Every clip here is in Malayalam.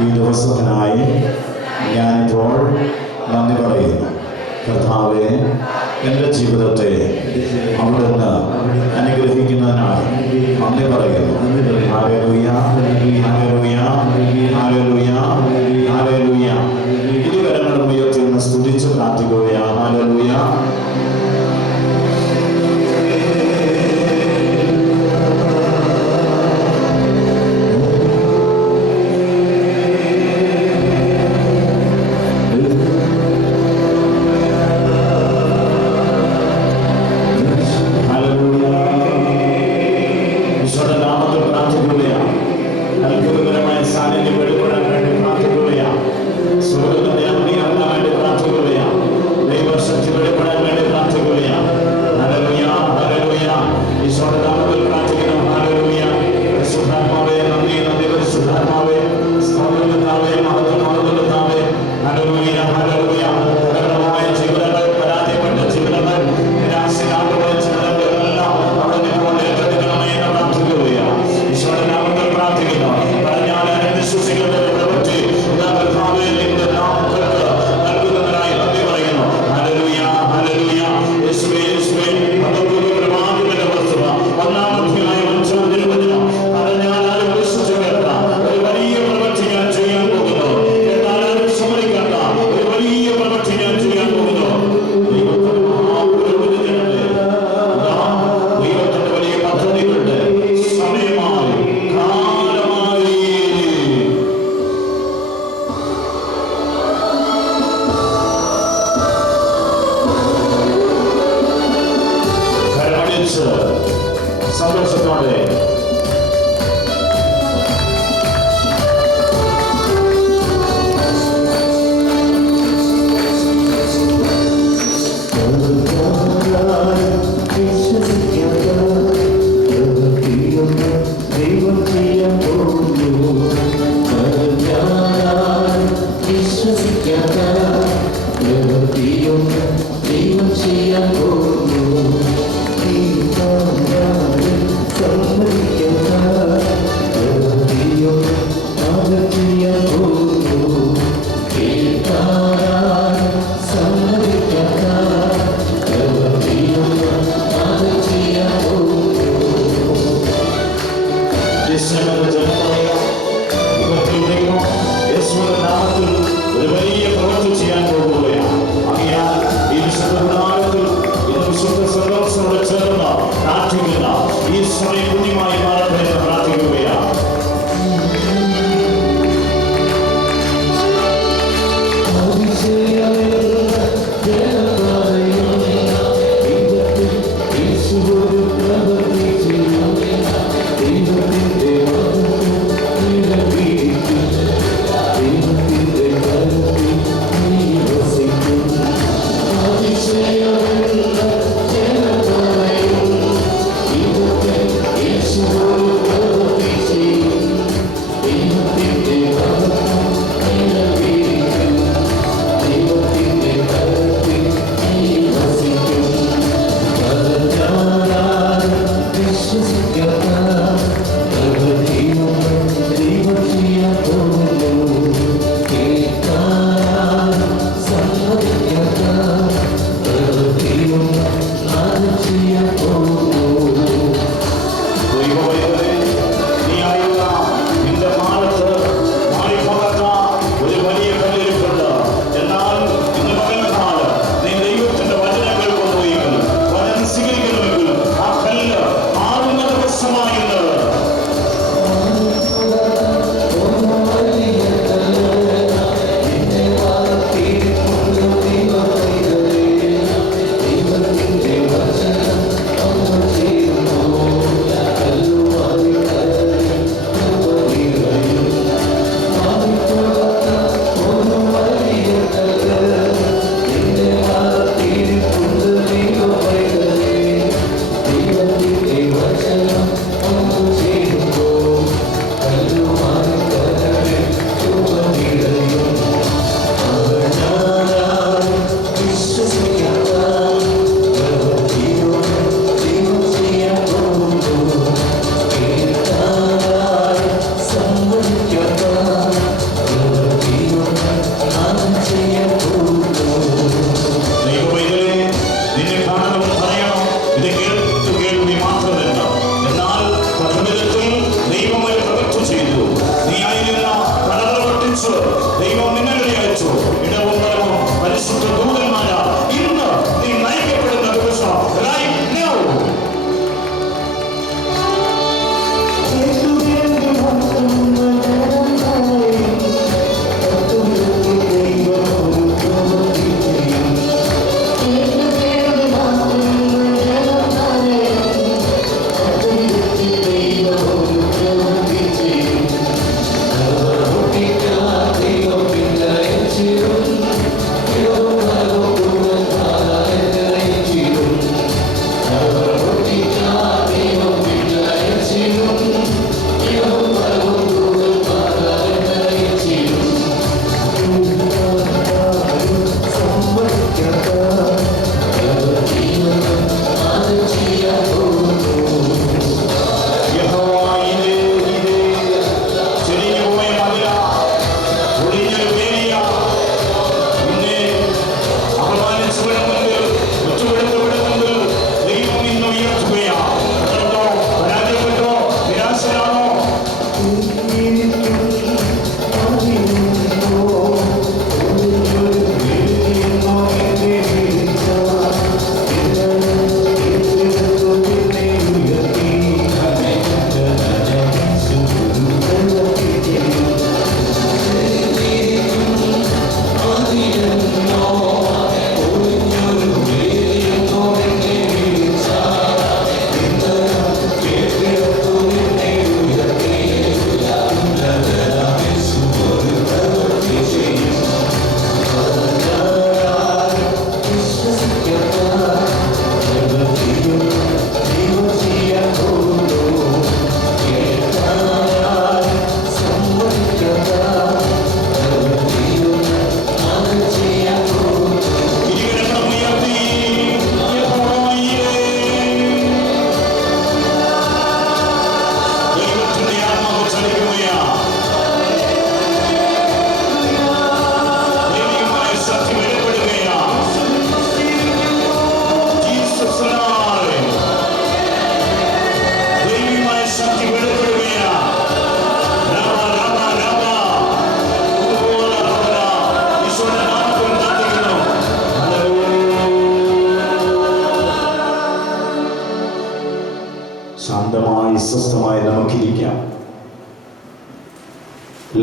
ഈ ദിവസത്തിനായി ഞാനിപ്പോൾ നന്ദി പറയുന്നു. കർത്താവേ, എൻ്റെ ജീവിതത്തെ അവിടുന്ന് അനുഗ്രഹിക്കുന്നതിനായി നന്ദി പറയുന്നു. ഹല്ലേലൂയ, ഹല്ലേലൂയ, ഹല്ലേലൂയ, ഹല്ലേലൂയ. ഇരുകരങ്ങളും ഉയർത്തി ഒന്ന് സ്തുതിച്ച് പ്രാർത്ഥിക്കുകയാണ്. ഹല്ലേലൂയ. ഈശോയുടെ നാമത്തിൽ പ്രാർത്ഥിക്കുകയാണ്.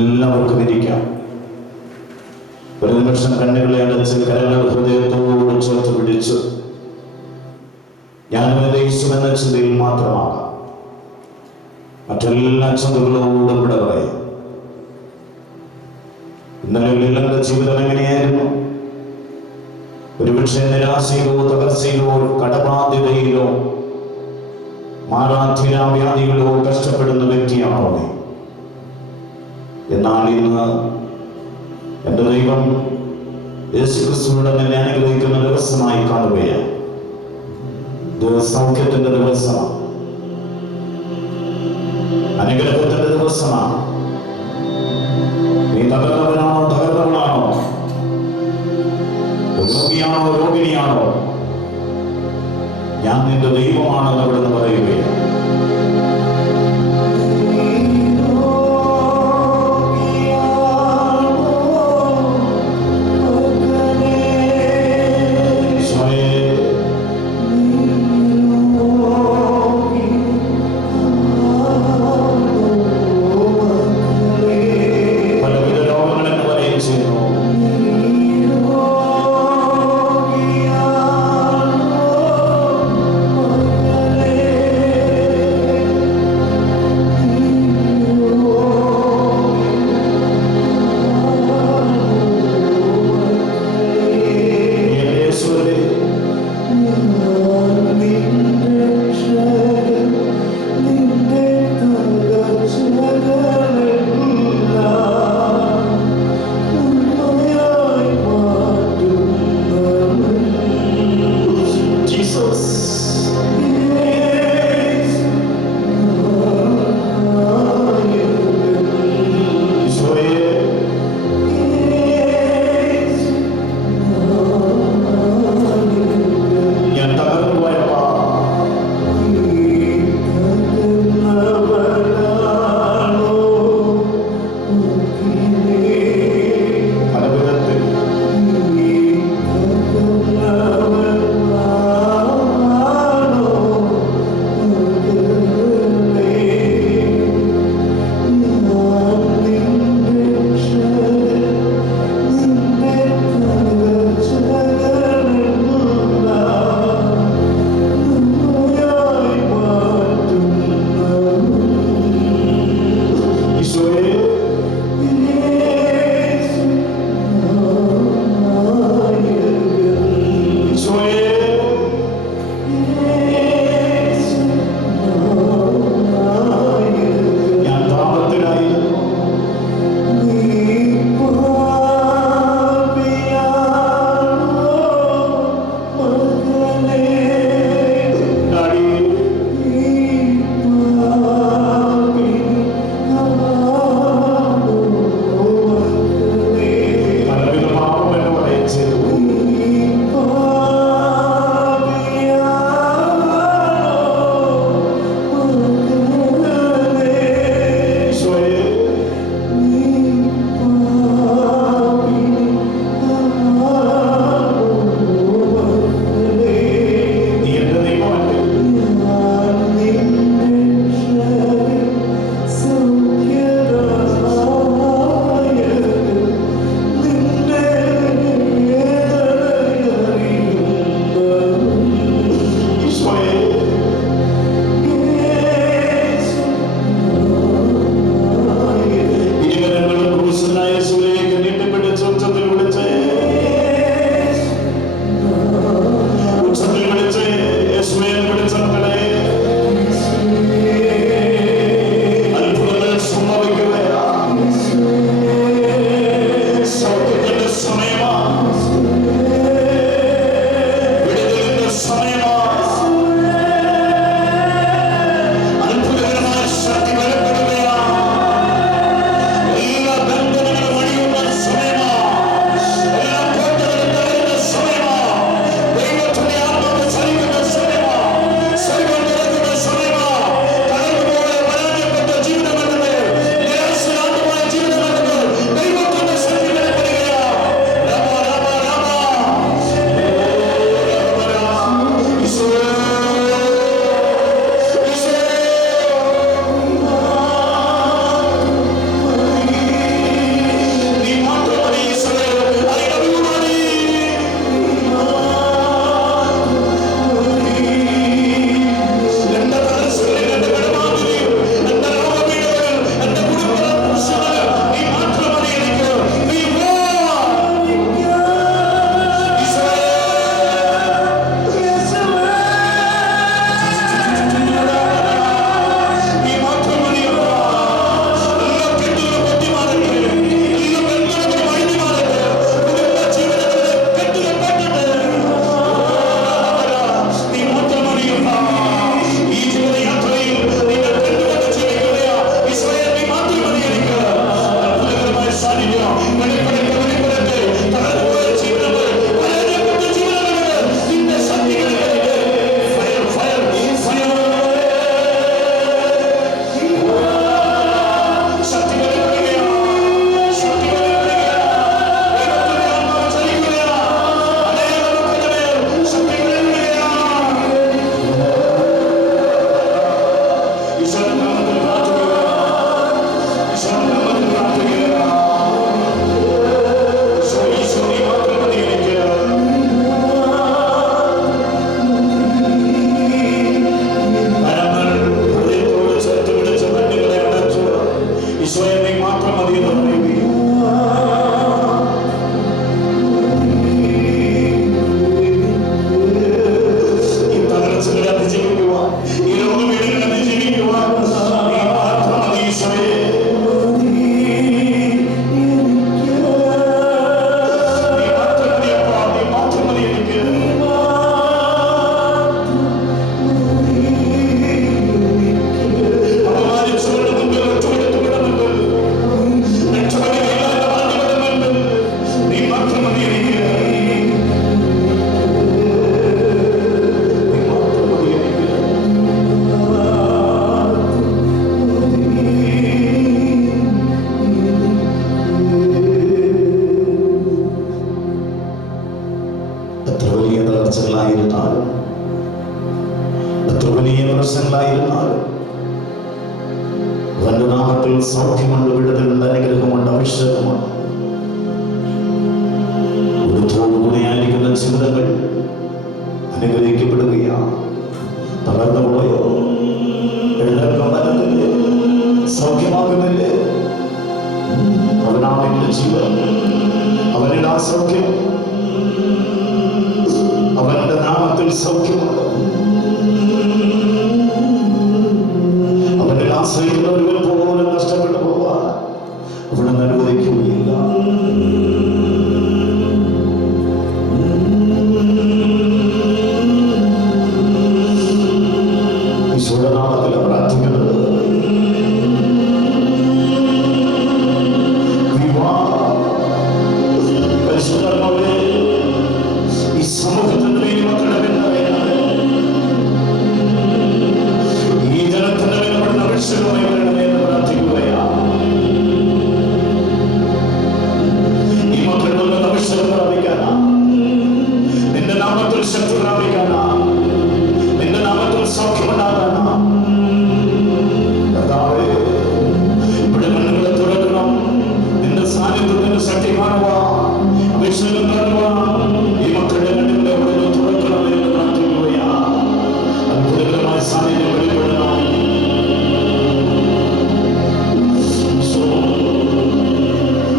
എല്ലാവർക്കും ഇരിക്കാം. ഒരു നിമിഷം കണ്ണുകളെ അടച്ച് കരങ്ങൾ ഹൃദയത്തോട് ചേർത്ത് പിടിച്ച് ഞാനും എൻ്റെ യേശുവെന്ന ചിന്തയിൽ മാത്രമാകാം. മറ്റെല്ലാ ചിന്തകളോടും ഇവിടെ പറയും. ഇന്നലെ എൻ്റെ ജീവിതം എങ്ങനെയായിരുന്നു? ഒരുപക്ഷെ നിരാശയിലോ തകർച്ചയിലോ കടബാധ്യതയിലോ മാറാധ്യാവ്യാധികളോ കഷ്ടപ്പെടുന്ന വ്യക്തിയാണോ നീ? എന്നാൽ ഇന്ന് എൻ്റെ ദൈവം യേശുക്രിസ്തുവിനെ എന്നെ അനുഗ്രഹിക്കുന്ന ദിവസമായി കാണുകയാണ്. സൗഖ്യത്തിന്റെ ദിവസമാണ്, അനുഗ്രഹത്തിന്റെ ദിവസമാണ്. നീ തകർന്നവനാണോ തകർന്നവളാണോ, രോഗിയാണോ രോഗിണിയാണോ, ഞാൻ നിന്റെ ദൈവമാണെന്ന് അവിടുന്ന് പറയുകയാണ്. ജീവൻ, അവനിൽ ആ സൗഖ്യം, അവന്റെ നാമത്തിൽ സൗഖ്യമുണ്ട്. അവനിൽ ആശ്രയിക്കുന്ന ഒരുവൻ പോലും നഷ്ടപ്പെട്ടു പോവാൻ അവിടെ അനുവദിക്കുകയില്ല. ഈശോയുടെ നാമത്തിൽ പ്രാർത്ഥിക്കുന്നത്. ഈ സമൂഹത്തിന്റെ മേൽ മക്കളുടെ ഈ ജനത്തിന്റെ മേൽ നമ്മുടെ അഭിഷേകമായി വരണമെന്ന് പ്രാർത്ഥിക്കുകയാണ്. ഈ മക്കളുടെ അഭിഷേകം പ്രാപിക്കാനാ, നിന്റെ നാമത്തിൽ ശക്തി പ്രാപിക്കാനാ, നിന്റെ നാമത്തിൽ സൗഖ്യമുണ്ടാകാനാ. കർത്താവേ, ഇവിടെ കണ്ണുകളെ തുറക്കണം. നിന്റെ സാന്നിധ്യത്തിന്റെ ശക്തി കാണുവാൻ, അഭിഷേകം കാണുവാൻ ഈ മക്കളുടെ കണ്ണുകളെ ഇവിടെ തുറക്കണമെന്ന് പ്രാർത്ഥിക്കുകയാണ്. അത്ഭുതകരമായ സാന്നിധ്യം വെളിപ്പെടണം.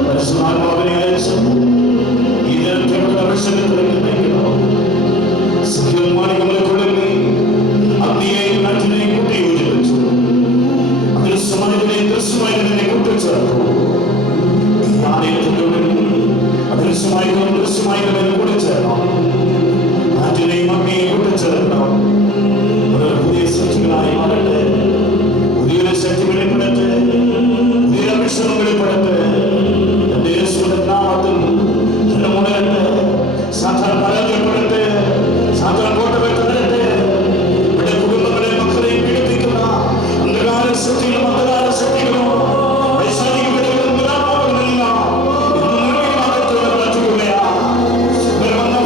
പരിശുദ്ധാത്മാവിനെ അയച്ചു ഈ നേരത്തെ ഇവിടെ അഭിഷേകത്തിലേക്കോ സഖ്യമാണികളെ കുഴങ്ങി അഗ്നിയെയും കാറ്റിനെയും കൂട്ടി യോജിപ്പിച്ചു. അദൃശ്യമായതിനെയും ദൃശ്യമായതിനെ കൂട്ടിച്ചേർത്തു. അദൃശ്യമായതും ദൃശ്യമായതിനെ കൂടി ചേർന്നു. കാറ്റിനെയും അഗ്നിയെയും കൂട്ടിച്ചേർക്കണം. പുതിയ സൃഷ്ടികളായി മാറട്ടെ. പുതിയൊരു ശക്തി വെളിപ്പെടട്ടെ. പുതിയ അഭിഷേകം വെളിപ്പെടട്ടെ. എന്റെ യേശുവിന്റെ നാമത്തിൽ ഉണരട്ടെ. സാധാരണ പരാജയപ്പെടട്ടെ. സാധാരണ കോട്ടകൾ തകരട്ടെ. ഇവിടെ കുടുംബങ്ങളെ മക്കളെയും പീഡിപ്പിക്കുന്ന അന്ധകാര ശക്തികളും അന്ധകാര ശക്തികളും വൈശാലിക വിടകളും ദുരാത്മാക്കളുമെല്ലാം ഇന്ന് പ്രാർത്ഥിക്കുകയാണ്. ഇവർ വന്ന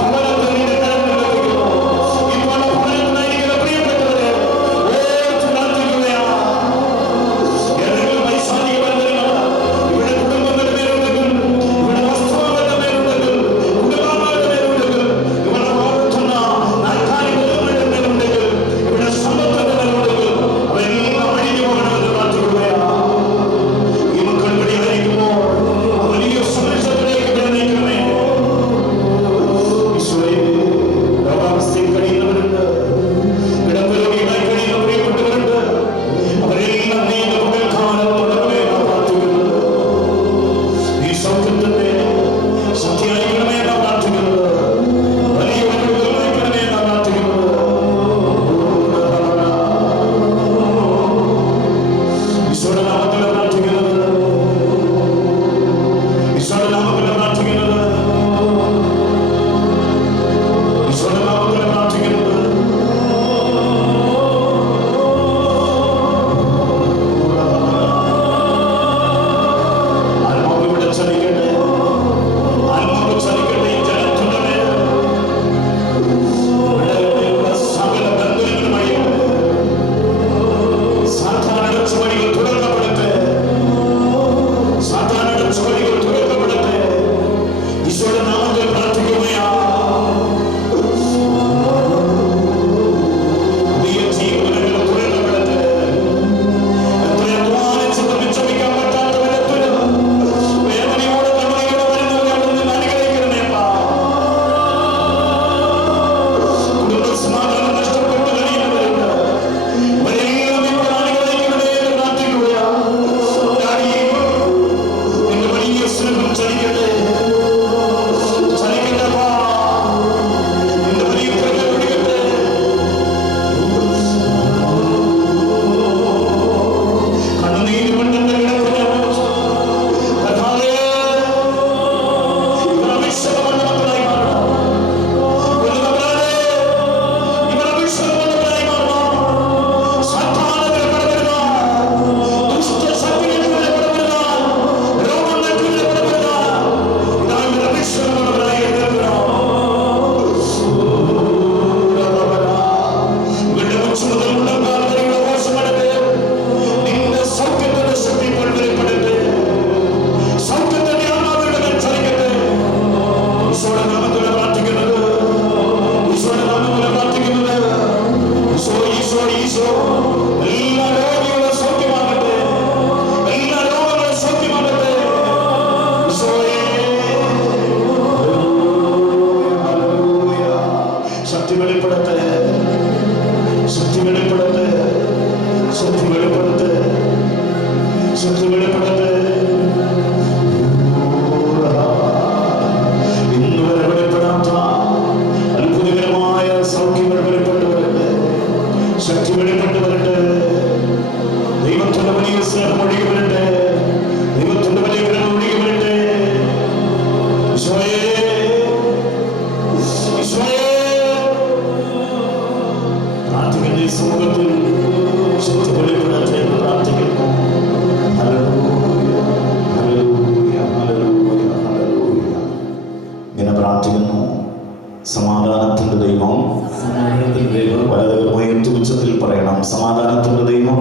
പറയാം, സമാധാനത്തിന്റെ ദൈവം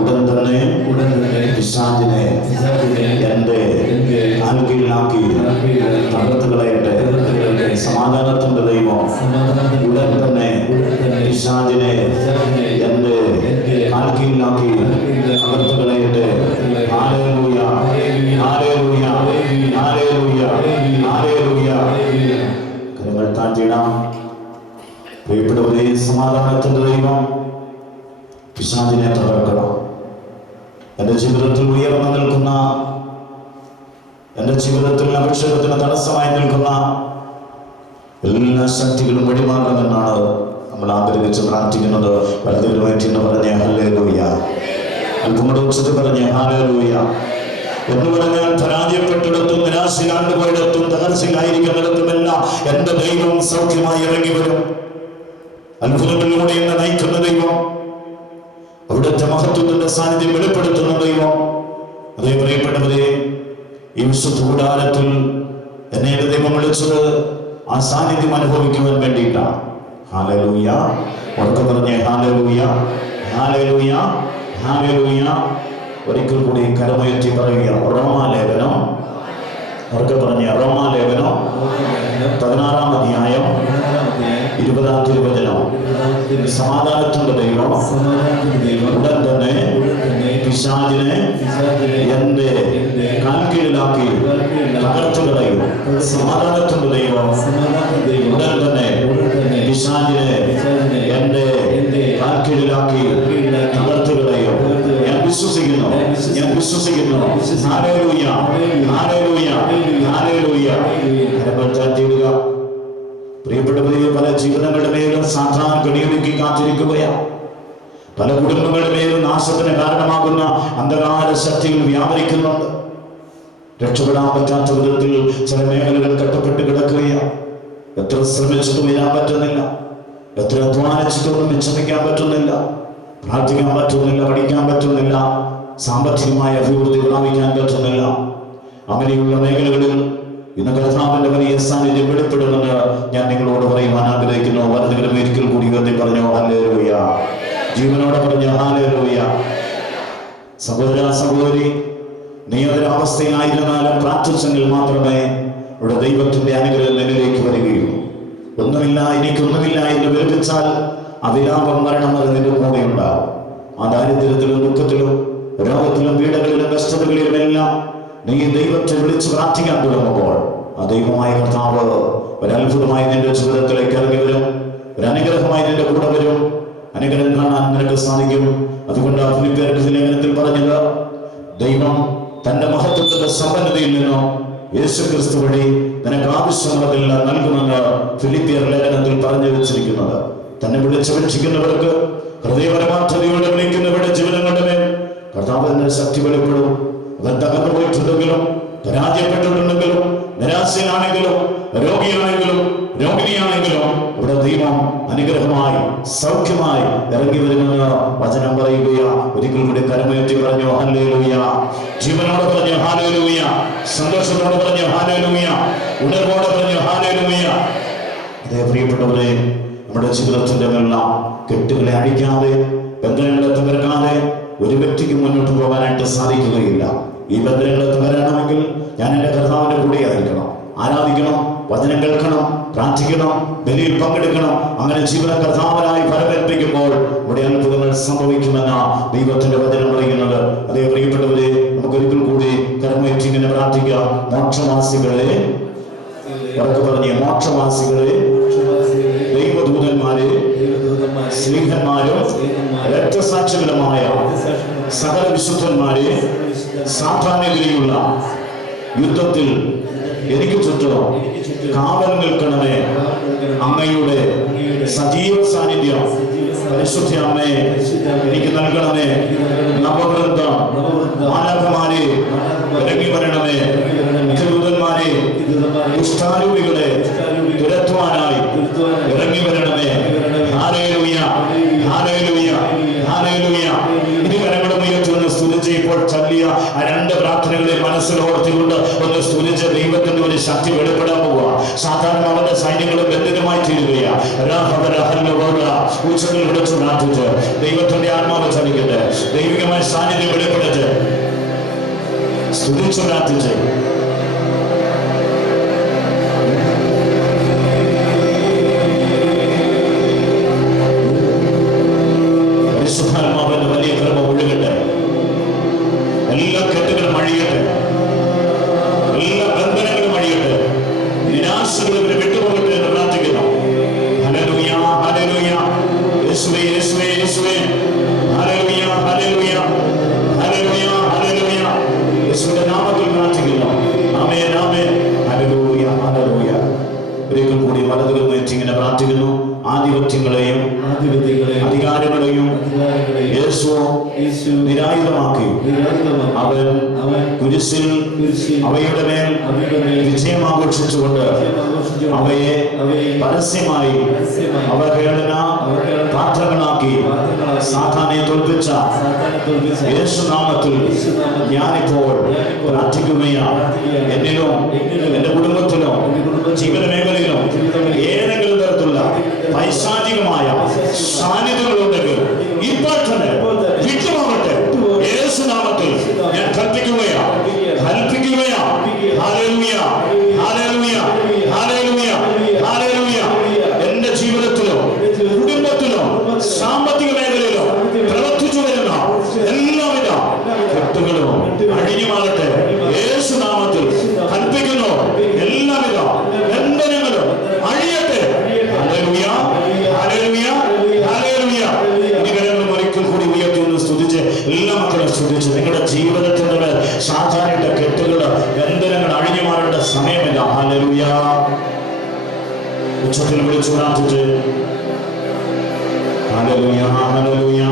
ഉടൻ തന്നെ പിശാചിനെ എന്റെ കാൽക്കീഴിലാക്കി തകർത്ത് കളയട്ടെ. സമാധാനത്തിന്റെ ദൈവം ഉടൻ തന്നെ പിശാചിനെ എന്റെ കാൽക്കീഴിലാക്കി തകർത്ത് കളയട്ടെ. ഹല്ലേലൂയ, ഹല്ലേലൂയ, ഹല്ലേലൂയ, ഹല്ലേലൂയ. കരങ്ങൾ താഴ്ത്തിയിടാം. പ്രിയപ്പെട്ടവരെ, സമാധാനത്തിന്റെ ദൈവം പിശാചിനെ തകർക്കണം. എൻ്റെ ജീവിതത്തിൽ ഉയർന്നു നിൽക്കുന്ന, എൻ്റെ ജീവിതത്തിൽ അഭിഷേകത്തിന് തടസ്സമായി നിൽക്കുന്ന എല്ലാ ശക്തികളും വെടിമാറണമെന്നാണ് നമ്മൾ ആഗ്രഹിച്ച് പ്രാർത്ഥിക്കുന്നത്. വലതുകരമായിട്ട് പറഞ്ഞ ഹല്ലേലൂയ, അല്പങ്ങളുടെ ഉച്ചത്തിൽ പറഞ്ഞ ഹല്ലേലൂയ എന്ന് പറഞ്ഞാൽ പരാജയപ്പെട്ടിടത്തും നിരാശയിലാണ്ടുപോയിടത്തും തകർച്ചയിലായിരിക്കുന്നിടത്തുമെല്ലാം എൻ്റെ ദൈവം സൗഖ്യമായി ഇറങ്ങി വരും. അത്ഭുതങ്ങളിലൂടെ എന്നെ നയിക്കുന്ന ദൈവം, അവിടുത്തെ മഹത്വത്തിന്റെ സാന്നിധ്യം വെളിപ്പെടുത്തുന്ന ദൈവം. അതേ പ്രിയപ്പെട്ടവരെ, ഈ വിശുദ്ധ കൂടാരത്തിൽ എന്നെ എൻ്റെ ദൈവം വിളിച്ചത് ആ സാന്നിധ്യം അനുഭവിക്കുവാൻ വേണ്ടിയിട്ടാണ്. ഹല്ലേലൂയ, ഉറക്കെ പറഞ്ഞേ ഹല്ലേലൂയ, ഹല്ലേലൂയ, ഹല്ലേലൂയ. ഒരിക്കൽ കൂടി കരമുയർത്തി പറയുക, റോമാലേഖനം, ഉറക്കെ പറഞ്ഞ റോമാലേഖനം 16-ാം അധ്യായം 20-ാം തിരുവചനം. സമാധാനത്തിന്റെ ദൈവം ഉടൻ തന്നെ പിശാചിനെ എന്റെ കാൽക്കീഴിലാക്കി തകർത്തു കളയും. സമാധാനത്തിന്റെ ദൈവം ഉടൻ തന്നെ പിശാചിനെ എന്റെ കാൽക്കീഴിലാക്കി തകർത്തു കളയും. ഞാൻ വിശ്വസിക്കുന്നു, ഞാൻ വിശ്വസിക്കുന്നു. ഹല്ലേലൂയ, ഹല്ലേലൂയ, ഹല്ലേലൂയ. കരങ്ങൾ താഴ്ത്തിയിടുക. പ്രിയപ്പെട്ടവരെ, പല ജീവിതങ്ങളുടെ മേലും സാധാരണ കടിയൊടുക്കി കാത്തിരിക്കുകയാണ്. പല കുടുംബങ്ങളുടെ മേലും നാശത്തിന് കാരണമാകുന്ന അന്ധകാര ശക്തികൾ വ്യാപരിക്കുന്നുണ്ട്. രക്ഷപ്പെടാൻ പറ്റാത്ത വിധത്തിൽ ചില മേഖലകൾ കെട്ടപ്പെട്ട് കിടക്കുകയാണ്. എത്ര ശ്രമിച്ചിട്ടും വരാൻ പറ്റുന്നില്ല, എത്ര അധ്വാനിച്ചിട്ടൊന്നും വിശ്രമിക്കാൻ പറ്റുന്നില്ല, പ്രാർത്ഥിക്കാൻ പറ്റുന്നില്ല, പഠിക്കാൻ പറ്റുന്നില്ല, സാമ്പത്തികമായ അഭിവൃദ്ധി പ്രാപിക്കാൻ പറ്റുന്നില്ല. അങ്ങനെയുള്ള മേഖലകളിൽ ഇന്ന് കർത്താവിന്റെ വലിയ സാന്നിധ്യം വെളിപ്പെടുമെന്ന് ഞാൻ നിങ്ങളോട് പറയുവാൻ ആഗ്രഹിക്കുന്നു. വലതുകരം ഒരിക്കൽ കൂടി ഉയർത്തി പറഞ്ഞു ഹല്ലേലൂയ, ജീവനോടെ പറഞ്ഞു ഹല്ലേലൂയ. സഹോദര സഹോദരി, നീ അതൊരവസ്ഥയിലായിരുന്നാലും പ്രാർത്ഥിച്ചെങ്കിൽ മാത്രമേ ഇവിടെ ദൈവത്തിന്റെ അനുഗ്രഹം നിന്നിലേക്ക് വരികയുള്ളൂ. ഒന്നുമില്ല, എനിക്കൊന്നുമില്ല എന്ന് വിലപിച്ചാൽ അവിലാപം മരണം അത് നിന്റെ കൂടെ ഉണ്ടാവും. ആ ദാരിദ്ര്യത്തിലും ദുഃഖത്തിലും രോഗത്തിലും പീഡകളിലും കഷ്ടതകളിലും എല്ലാം നീ ദൈവത്തെ വിളിച്ച് പ്രാർത്ഥിക്കാൻ തുടങ്ങുമ്പോൾ ആ ദൈവമായ കർത്താവ് ഒരത്ഭുതമായി നിന്റെ ജീവിതത്തിലേക്ക് ഇറങ്ങി വരും. ഒരു അനുഗ്രഹമായി നിന്റെ കൂടെ വരും. അനുഗ്രഹം കാണാൻ നിനക്ക് സാധിക്കും. അതുകൊണ്ട് ഫിലിപ്പിയർക്ക് ലേഖനത്തിൽ പറഞ്ഞത്, ദൈവം തന്റെ മഹത്വത്തിന്റെ സമ്പന്നതയിൽ നിന്നും യേശുക്രിസ്തു വഴി നിനക്ക് ആവശ്യമുള്ളതെല്ലാം നൽകുമെന്ന് ഫിലിപ്പിയർ ലേഖനത്തിൽ പറഞ്ഞു വെച്ചിരിക്കുന്നത്. തന്നെ വിളിച്ചപേക്ഷിക്കുന്നവർക്ക്, ഹൃദയപരമാർത്ഥതയോടെ വിളിക്കുന്നവരുടെ ജീവിതങ്ങളുടെ മേൽ കർത്താവിന്റെ ശക്തി വെളിപ്പെടും. അവർ തകർന്നു പോയിട്ടുണ്ടെങ്കിലും, പരാജയപ്പെട്ടിട്ടുണ്ടെങ്കിലും, നിരാശയിലാണെങ്കിലും, രോഗിയാണെങ്കിലും, രോഗിണിയാണെങ്കിലും ഇവിടെ ദൈവം അനുഗ്രഹമായി സൗഖ്യമായി ഇറങ്ങി വരുമെന്ന് വചനം പറയുകയാ. ഒരിക്കൽ കൂടി കരമുയർത്തി പറഞ്ഞു ഹല്ലേലൂയ, ജീവനോടെ പറഞ്ഞു ഹല്ലേലൂയ, സന്തോഷത്തോടെ പറഞ്ഞു ഹല്ലേലൂയ, ഉണർവോടെ പറഞ്ഞു ഹല്ലേലൂയ. അതേ പ്രിയപ്പെട്ടവരെ, നമ്മുടെ ജീവിതത്തിന്റെ എല്ലാം കെട്ടുകളെ അഴിക്കാതെ, ബന്ധങ്ങളെ തകർക്കാതെ ഒരു വ്യക്തിക്ക് മുന്നോട്ട് പോകാനായിട്ട് സാധിക്കുകയില്ല. ഈ ബന്ധങ്ങളെ തകരണമെങ്കിൽ ഞാൻ എൻ്റെ കർത്താവിന്റെ കൂടെ ആയിരിക്കണം, ആരാധിക്കണം, വചനം കേൾക്കണം, പ്രാർത്ഥിക്കണം, ബലിയിൽ പങ്കെടുക്കണം. അങ്ങനെ ജീവനം കർത്താവിനായി ഫലമേൽപ്പിക്കുമ്പോൾ ഇവിടെ അത്ഭുതങ്ങൾ സംഭവിക്കുമെന്ന ദൈവത്തിന്റെ വചനം പറയുന്നത്. അതേ പ്രിയപ്പെട്ടവരെ, നമുക്കൊരിക്കൽ കൂടി കരമുയർത്തി ഇങ്ങനെ പ്രാർത്ഥിക്കാം. മോക്ഷവാസികളെ, ഉറക്കെ പറഞ്ഞേ, മോക്ഷവാസികളെ, ദൈവദൂതന്മാരെ, സ്നേഹന്മാരും രക്തസാക്ഷികളുമായ സകല വിശുദ്ധന്മാരെ, സാധാരണഗതിയിലുള്ള യുദ്ധത്തിൽ എനിക്ക് ചുറ്റും കാവൽ നിൽക്കണമേ. അങ്ങയുടെ സജീവ സാന്നിധ്യം പരിശുദ്ധ അമ്മയെ എനിക്ക് നൽകണമേ. നവവൃന്ദം മാലാഖമാരെ ഇറങ്ങി വരണമേ. ദൂതന്മാരെ, കുഷ്ഠാരൂപികളെ തുരത്തുവാനായി ഇറങ്ങി വരണമേ. ഹല്ലേലൂയ, ഹല്ലേലൂയ, ഹല്ലേലൂയ. ഇനി കരങ്ങളും ഉയർത്തുന്ന സ്തുതിച്ച് ഇപ്പോൾ ചൊല്ലിയ ആ രണ്ട് പ്രാർത്ഥനകളെ മനസ്സിലോർത്തിക്കൊണ്ട് ഒന്ന് സ്തുതിച്ച് ദൈവത്തിന്റെ ഒരു ശക്തി വെളിപ്പെടാൻ പോവുക. സാധാരണ അവന്റെ സൈന്യങ്ങളും ബന്ധിതമായി തീരുകയാണ്. ഉച്ചത്തിൽ വിളിച്ചു പ്രാർത്ഥിച്ച് ദൈവത്തിന്റെ ആത്മാവ് ചലിക്കട്ടെ, ദൈവികമായ സാന്നിധ്യം വെളിപ്പെടട്ടെ. സ്തുതിച്ചു പ്രാർത്ഥിച്ച് പരിശുദ്ധാത്മാവിന്റെ വലിയ കൃപ ഒഴുകട്ടെ. എല്ലാ കെട്ടുകളും അഴിയട്ടെ, എല്ലാ ബന്ധനങ്ങളും അഴിയട്ടെ, നിരാശകളും വിട്ടുപോകട്ടെ എന്ന് പ്രാർത്ഥിക്കുന്നു. ഹല്ലേലൂയ, ഹല്ലേലൂയ, യേശുവേ, യേശുവേ, യേശുവേ, ഹല്ലേലൂയ, ഹല്ലേലൂയ, ഹല്ലേലൂയ, ഹല്ലേലൂയ, യേശുവിന്റെ നാമത്തിൽ പ്രാർത്ഥിക്കുന്നു. ആമേൻ, ആമേൻ, ഹല്ലേലൂയ, ഹല്ലേലൂയ. ഒരിക്കൽ കൂടി വലതുകൾ വെച്ച് ഇങ്ങനെ പ്രാർത്ഥിക്കുന്നു. ആധിപത്യങ്ങളെയും അധികാരങ്ങളെയും യേശു നിരായുധമാക്കി അവൻ കുരിശിൽ അവയുടെ മേൽ വിജയം ആഘോഷിച്ചുകൊണ്ട് അവയെ പരസ്യമായി അവഹേളന പാത്രങ്ങളാക്കി സാത്താനെ തോൽപ്പിച്ച യേശുനാമത്തിൽ ഞാനിപ്പോൾ പ്രാർത്ഥിക്കുകയാണ്. എന്നിലും എന്റെ കുടുംബത്തിലും ജീവിത മേഖലയിലും ഏതെങ്കിലും തരത്തിലുള്ള പൈശാചികമായ സാന്നിധ്യങ്ങളുണ്ടെങ്കിൽ ഇപ്പോൾ തന്നെ വിട്ടുപോകട്ടെ. യേശുനാമത്തിൽ ഞാൻ കൽപ്പിക്കുകയാണ്, കൽപ്പിക്കുകയാണ്. ഹല്ലേലൂയ, ഹല്ലേലൂയ, ഹല്ലേലൂയ, ഹല്ലേലൂയ. എന്റെ ജീവിതത്തിലോ കുടുംബത്തിലോ സാമ്പത്തിക മേഖലയിലോ പ്രവർത്തിച്ചു വരുന്ന എല്ലാവിധ കെട്ടുകളും അഴിഞ്ഞു മാറട്ടെ. യേശുനാമത്തിൽ കൽപ്പിക്കുന്നു. എല്ലാവിധ ബന്ധനങ്ങളും അഴിയട്ടെ. ഹല്ലേലൂയ, ഹല്ലേലൂയ, ഹല്ലേലൂയ. ഇനികളും ഒരിക്കൽ കൂടി ഉയർത്തി ഒന്ന് സ്തുതിച്ച് എല്ലാ മക്കളും സ്തുതിച്ച് നിങ്ങളുടെ ജീവിതത്തിന്റെ മേൽ സാധാരണ കെട്ടുകൾ ബന്ധനങ്ങൾ അഴിഞ്ഞു മാറേണ്ട സമയമില്ല. ഹല്ലേലൂയ. ഉച്ചത്തിൽ വിളിച്ചു പ്രാർത്ഥിച്ച് ഹല്ലേലൂയ, ഹല്ലേലൂയ.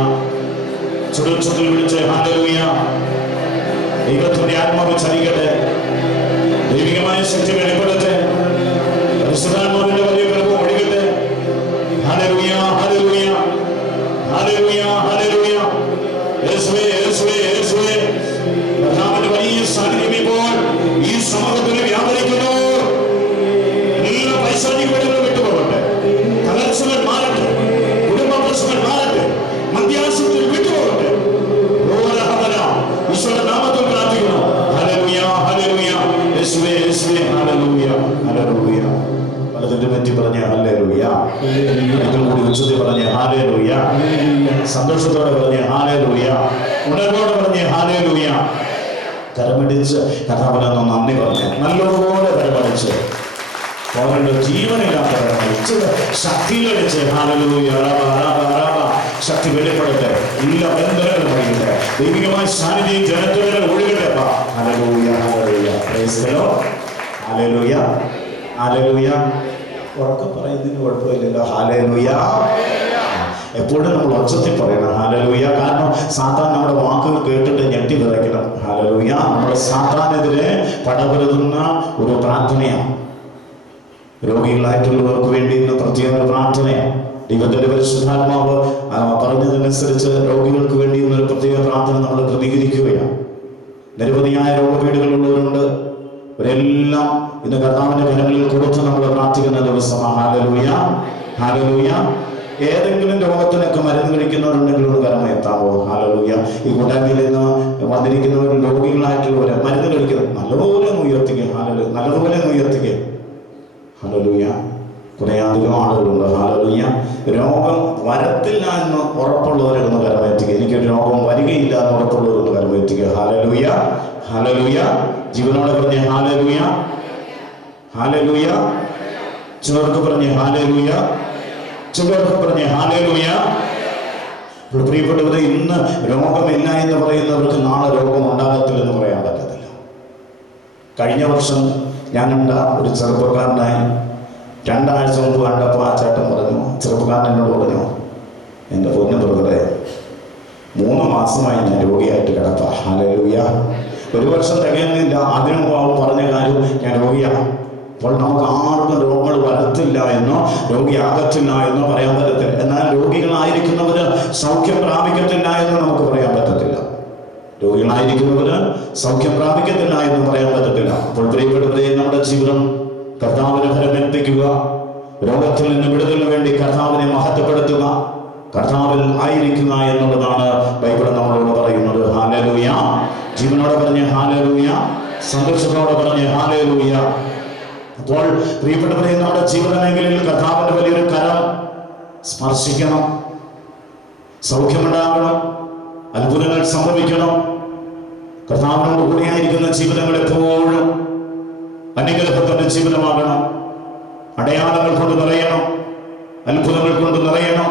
ചുടുച്ചത്തിൽ വിളിച്ച് ഹല്ലേലൂയ. ദൈവത്തിന്റെ ആത്മാവ് ചലിക്കട്ടെ, ദൈവികമായ ശക്തി വെളിപ്പെടട്ടെ, പരിശുദ്ധാത്മാവിന്റെ വലിയ കൃപ ഒഴുകട്ടെ. ഹല്ലേലൂയ, ഹല്ലേലൂയ, ഹല്ലേലൂയ, ഹല്ലേലൂയ. യേശുവേ, യേശുവേ, യേശുവേ. കർത്താവിന്റെ വലിയ സാന്നിധ്യം ഇപ്പോൾ ഈ സമൂഹത്തിൽ വ്യാപരിക്കുന്നു. എല്ലാ പൈശാചികങ്ങളും വിട്ടുപോകട്ടെ, തകർച്ചകൾ മാറട്ടെ, കുടുംബ പ്രശ്നങ്ങൾ മാറട്ടെ, മധ്യാസത്തിൽ വിട്ടുപോകട്ടെ. ഈശോയുടെ നാമത്തിൽ പ്രാർത്ഥിക്കുന്നു. ഹല്ലേലൂയ, ഹല്ലേലൂയ, യേശുവേ, യേശുവേ, ഹല്ലേലൂയ, ഹല്ലേലൂയ. പലതിന്റെ പറ്റി പറഞ്ഞ ഹല്ലേലൂയ. ഒരിക്കൽ കൂടി ഉച്ചത്തിൽ പറഞ്ഞ ഹല്ലേലൂയ. സന്തോഷത്തോടെ പറഞ്ഞ ഹല്ലേലൂയ. ഉണർവോടെ പറഞ്ഞ ഹല്ലേലൂയ. കരമടിച്ച് കഥാപനം നന്ദി പറഞ്ഞ് നല്ലതുപോലെ കരമടിച്ച് അവരുടെ ജീവനില്ലാത്ത കരമടിച്ച് ശക്തിയിലടിച്ച് ഹല്ലേലൂയ. ശക്തി വെളിപ്പെടട്ടെ, എല്ലാ ബന്ധനങ്ങളും ഒഴിയട്ടെ, ദൈവികമായ സാന്നിധ്യം ജനത്തോടെ ഒഴുകട്ടെ. ഹല്ലേലൂയ, ഹല്ലേലൂയ, പ്രൈസ് ദി ലോർഡ്. ഹല്ലേലൂയ, ഹല്ലേലൂയ. ഉറക്കെ പറയുന്നതിന് കുഴപ്പമില്ലല്ലോ. ഹല്ലേലൂയ. എപ്പോഴും നമ്മൾ ഒച്ചത്തിൽ പറയണം ഹല്ലേലൂയ. കാരണം സാത്താൻ നമ്മുടെ വാക്കുകൾ കേട്ടിട്ട് ഞെട്ടി വിറയ്ക്കണം. ഹല്ലേലൂയ. നമ്മുടെ സാത്താനെതിരെ പടപൊരുതുന്ന ഒരു പ്രാർത്ഥനയാണ്. രോഗികളായിട്ടുള്ളവർക്ക് വേണ്ടി ഇന്ന് പ്രത്യേക പ്രാർത്ഥനയാണ്. ദൈവത്തിന്റെ പരിശുദ്ധാത്മാവ് പറഞ്ഞതനുസരിച്ച് രോഗികൾക്ക് വേണ്ടി ഇന്നൊരു പ്രത്യേക പ്രാർത്ഥന നമ്മൾ ക്രമീകരിക്കുകയാണ്. നിരവധിയായ രോഗപീഠകളുള്ളവരുണ്ട്. അവരെല്ലാം ഇന്ന് കർത്താവിന്റെ കരങ്ങളിൽ കൊടുത്ത് നമ്മൾ പ്രാർത്ഥിക്കുന്ന ദിവസമാണ്. Hallelujah, hallelujah. ഏതെങ്കിലും രോഗത്തിനൊക്കെ മരുന്ന് കഴിക്കുന്നവരുണ്ടെങ്കിൽ ഒരു കരം എത്താമോ? ഹല്ലേലൂയ. ഈ കൂട്ടായ്മയിൽ നിന്ന് വന്നിരിക്കുന്നവർ രോഗികളായിട്ടുള്ളവരെ മരുന്ന് കഴിക്കുന്നത് നല്ലപോലെ ഉയർത്തിക്കുക. ഹല്ലേലൂയ, നല്ലതുപോലെ ഉയർത്തിക്കുക. ഹല്ലേലൂയ. കുറെ അധികം ആളുകളുണ്ട്. ഹല്ലേലൂയ. രോഗം വരത്തില്ല എന്ന് ഉറപ്പുള്ളവരൊന്ന് കരമേറ്റുക. എനിക്ക് രോഗം വരികയില്ല എന്ന് ഉറപ്പുള്ളവരൊന്ന് കരമേറ്റുക. Hallelujah, hallelujah. ജീവനോടെ പറഞ്ഞ ഹല്ലേലൂയ, ഹല്ലേലൂയ. ചിലർക്ക് പറഞ്ഞ ഹല്ലേലൂയ, ചിലർക്ക് പറഞ്ഞ ഹല്ലേലൂയ. പ്രിയപ്പെട്ടവരെ, ഇന്ന് രോഗമില്ല എന്ന് പറയുന്നവർക്ക് നാളെ രോഗം ഉണ്ടാകത്തില്ലെന്ന് പറയാൻ പറ്റത്തില്ല. കഴിഞ്ഞ വർഷം ഞാൻ കണ്ട ഒരു ചെറുപ്പക്കാരനായി 2 ആഴ്ച മുമ്പ് കണ്ടപ്പോൾ ആ ചേട്ടൻ പറഞ്ഞു, ചെറുപ്പക്കാരൻ എന്നോട് പറഞ്ഞു, എൻ്റെ പൊന്നു ബ്രദറെ, 3 മാസമായി ഞാൻ രോഗിയായിട്ട് കിടപ്പാ. ഹല്ലേലൂയ. 1 വർഷം തികയുന്നില്ല. അതിനു മുമ്പ് അവൻ പറഞ്ഞ കാര്യം ഞാൻ രോഗിയാണ്. അപ്പോൾ നമുക്ക് ആർക്കും രോഗങ്ങൾ വരത്തില്ല എന്നോ രോഗിയാകത്തില്ല എന്നോ പറയാൻ പറ്റത്തില്ല. എന്നാൽ രോഗികളായിരിക്കുന്നവര് സൗഖ്യം പ്രാപിക്കത്തില്ല എന്ന് നമുക്ക് പറയാൻ പറ്റത്തില്ല. രോഗികളായിരിക്കുന്നവര് സൗഖ്യം പ്രാപിക്കത്തില്ല എന്ന് പറയാൻ പറ്റത്തില്ല. അപ്പോൾ പ്രിയപ്പെട്ടവരെ, നമ്മുടെ ജീവിതം കർത്താവിന് ഫലമേൽപ്പിക്കുക, രോഗത്തിൽ നിന്ന് വിടുതലിന് വേണ്ടി കർത്താവിനെ മഹത്വപ്പെടുത്തുക, കർത്താവിൽ ആയിരിക്കുക എന്നുള്ളതാണ് ബൈബിൾ നമ്മളോട് പറയുന്നത്. ഹല്ലേലൂയ. ജീവനോടെ പറഞ്ഞ് ഹല്ലേലൂയ, സന്തോഷത്തോടെ പറഞ്ഞ് ഹല്ലേലൂയ. അപ്പോൾ പ്രിയപ്പെട്ടവരെ, നമ്മുടെ ജീവിത മേഖലയിൽ കർത്താവിന്റെ വലിയൊരു കരം സ്പർശിക്കണം, സൗഖ്യമുണ്ടാകണം, അത്ഭുതങ്ങൾ സംഭവിക്കണം. കർത്താവിനോട് കൂടിയായിരിക്കുന്ന ജീവിതങ്ങൾ എപ്പോഴും അനുഗ്രഹത്തിന്റെ ജീവിതമാകണം. അടയാളങ്ങൾ കൊണ്ട് നിറയണം, അത്ഭുതങ്ങൾ കൊണ്ട് നിറയണം,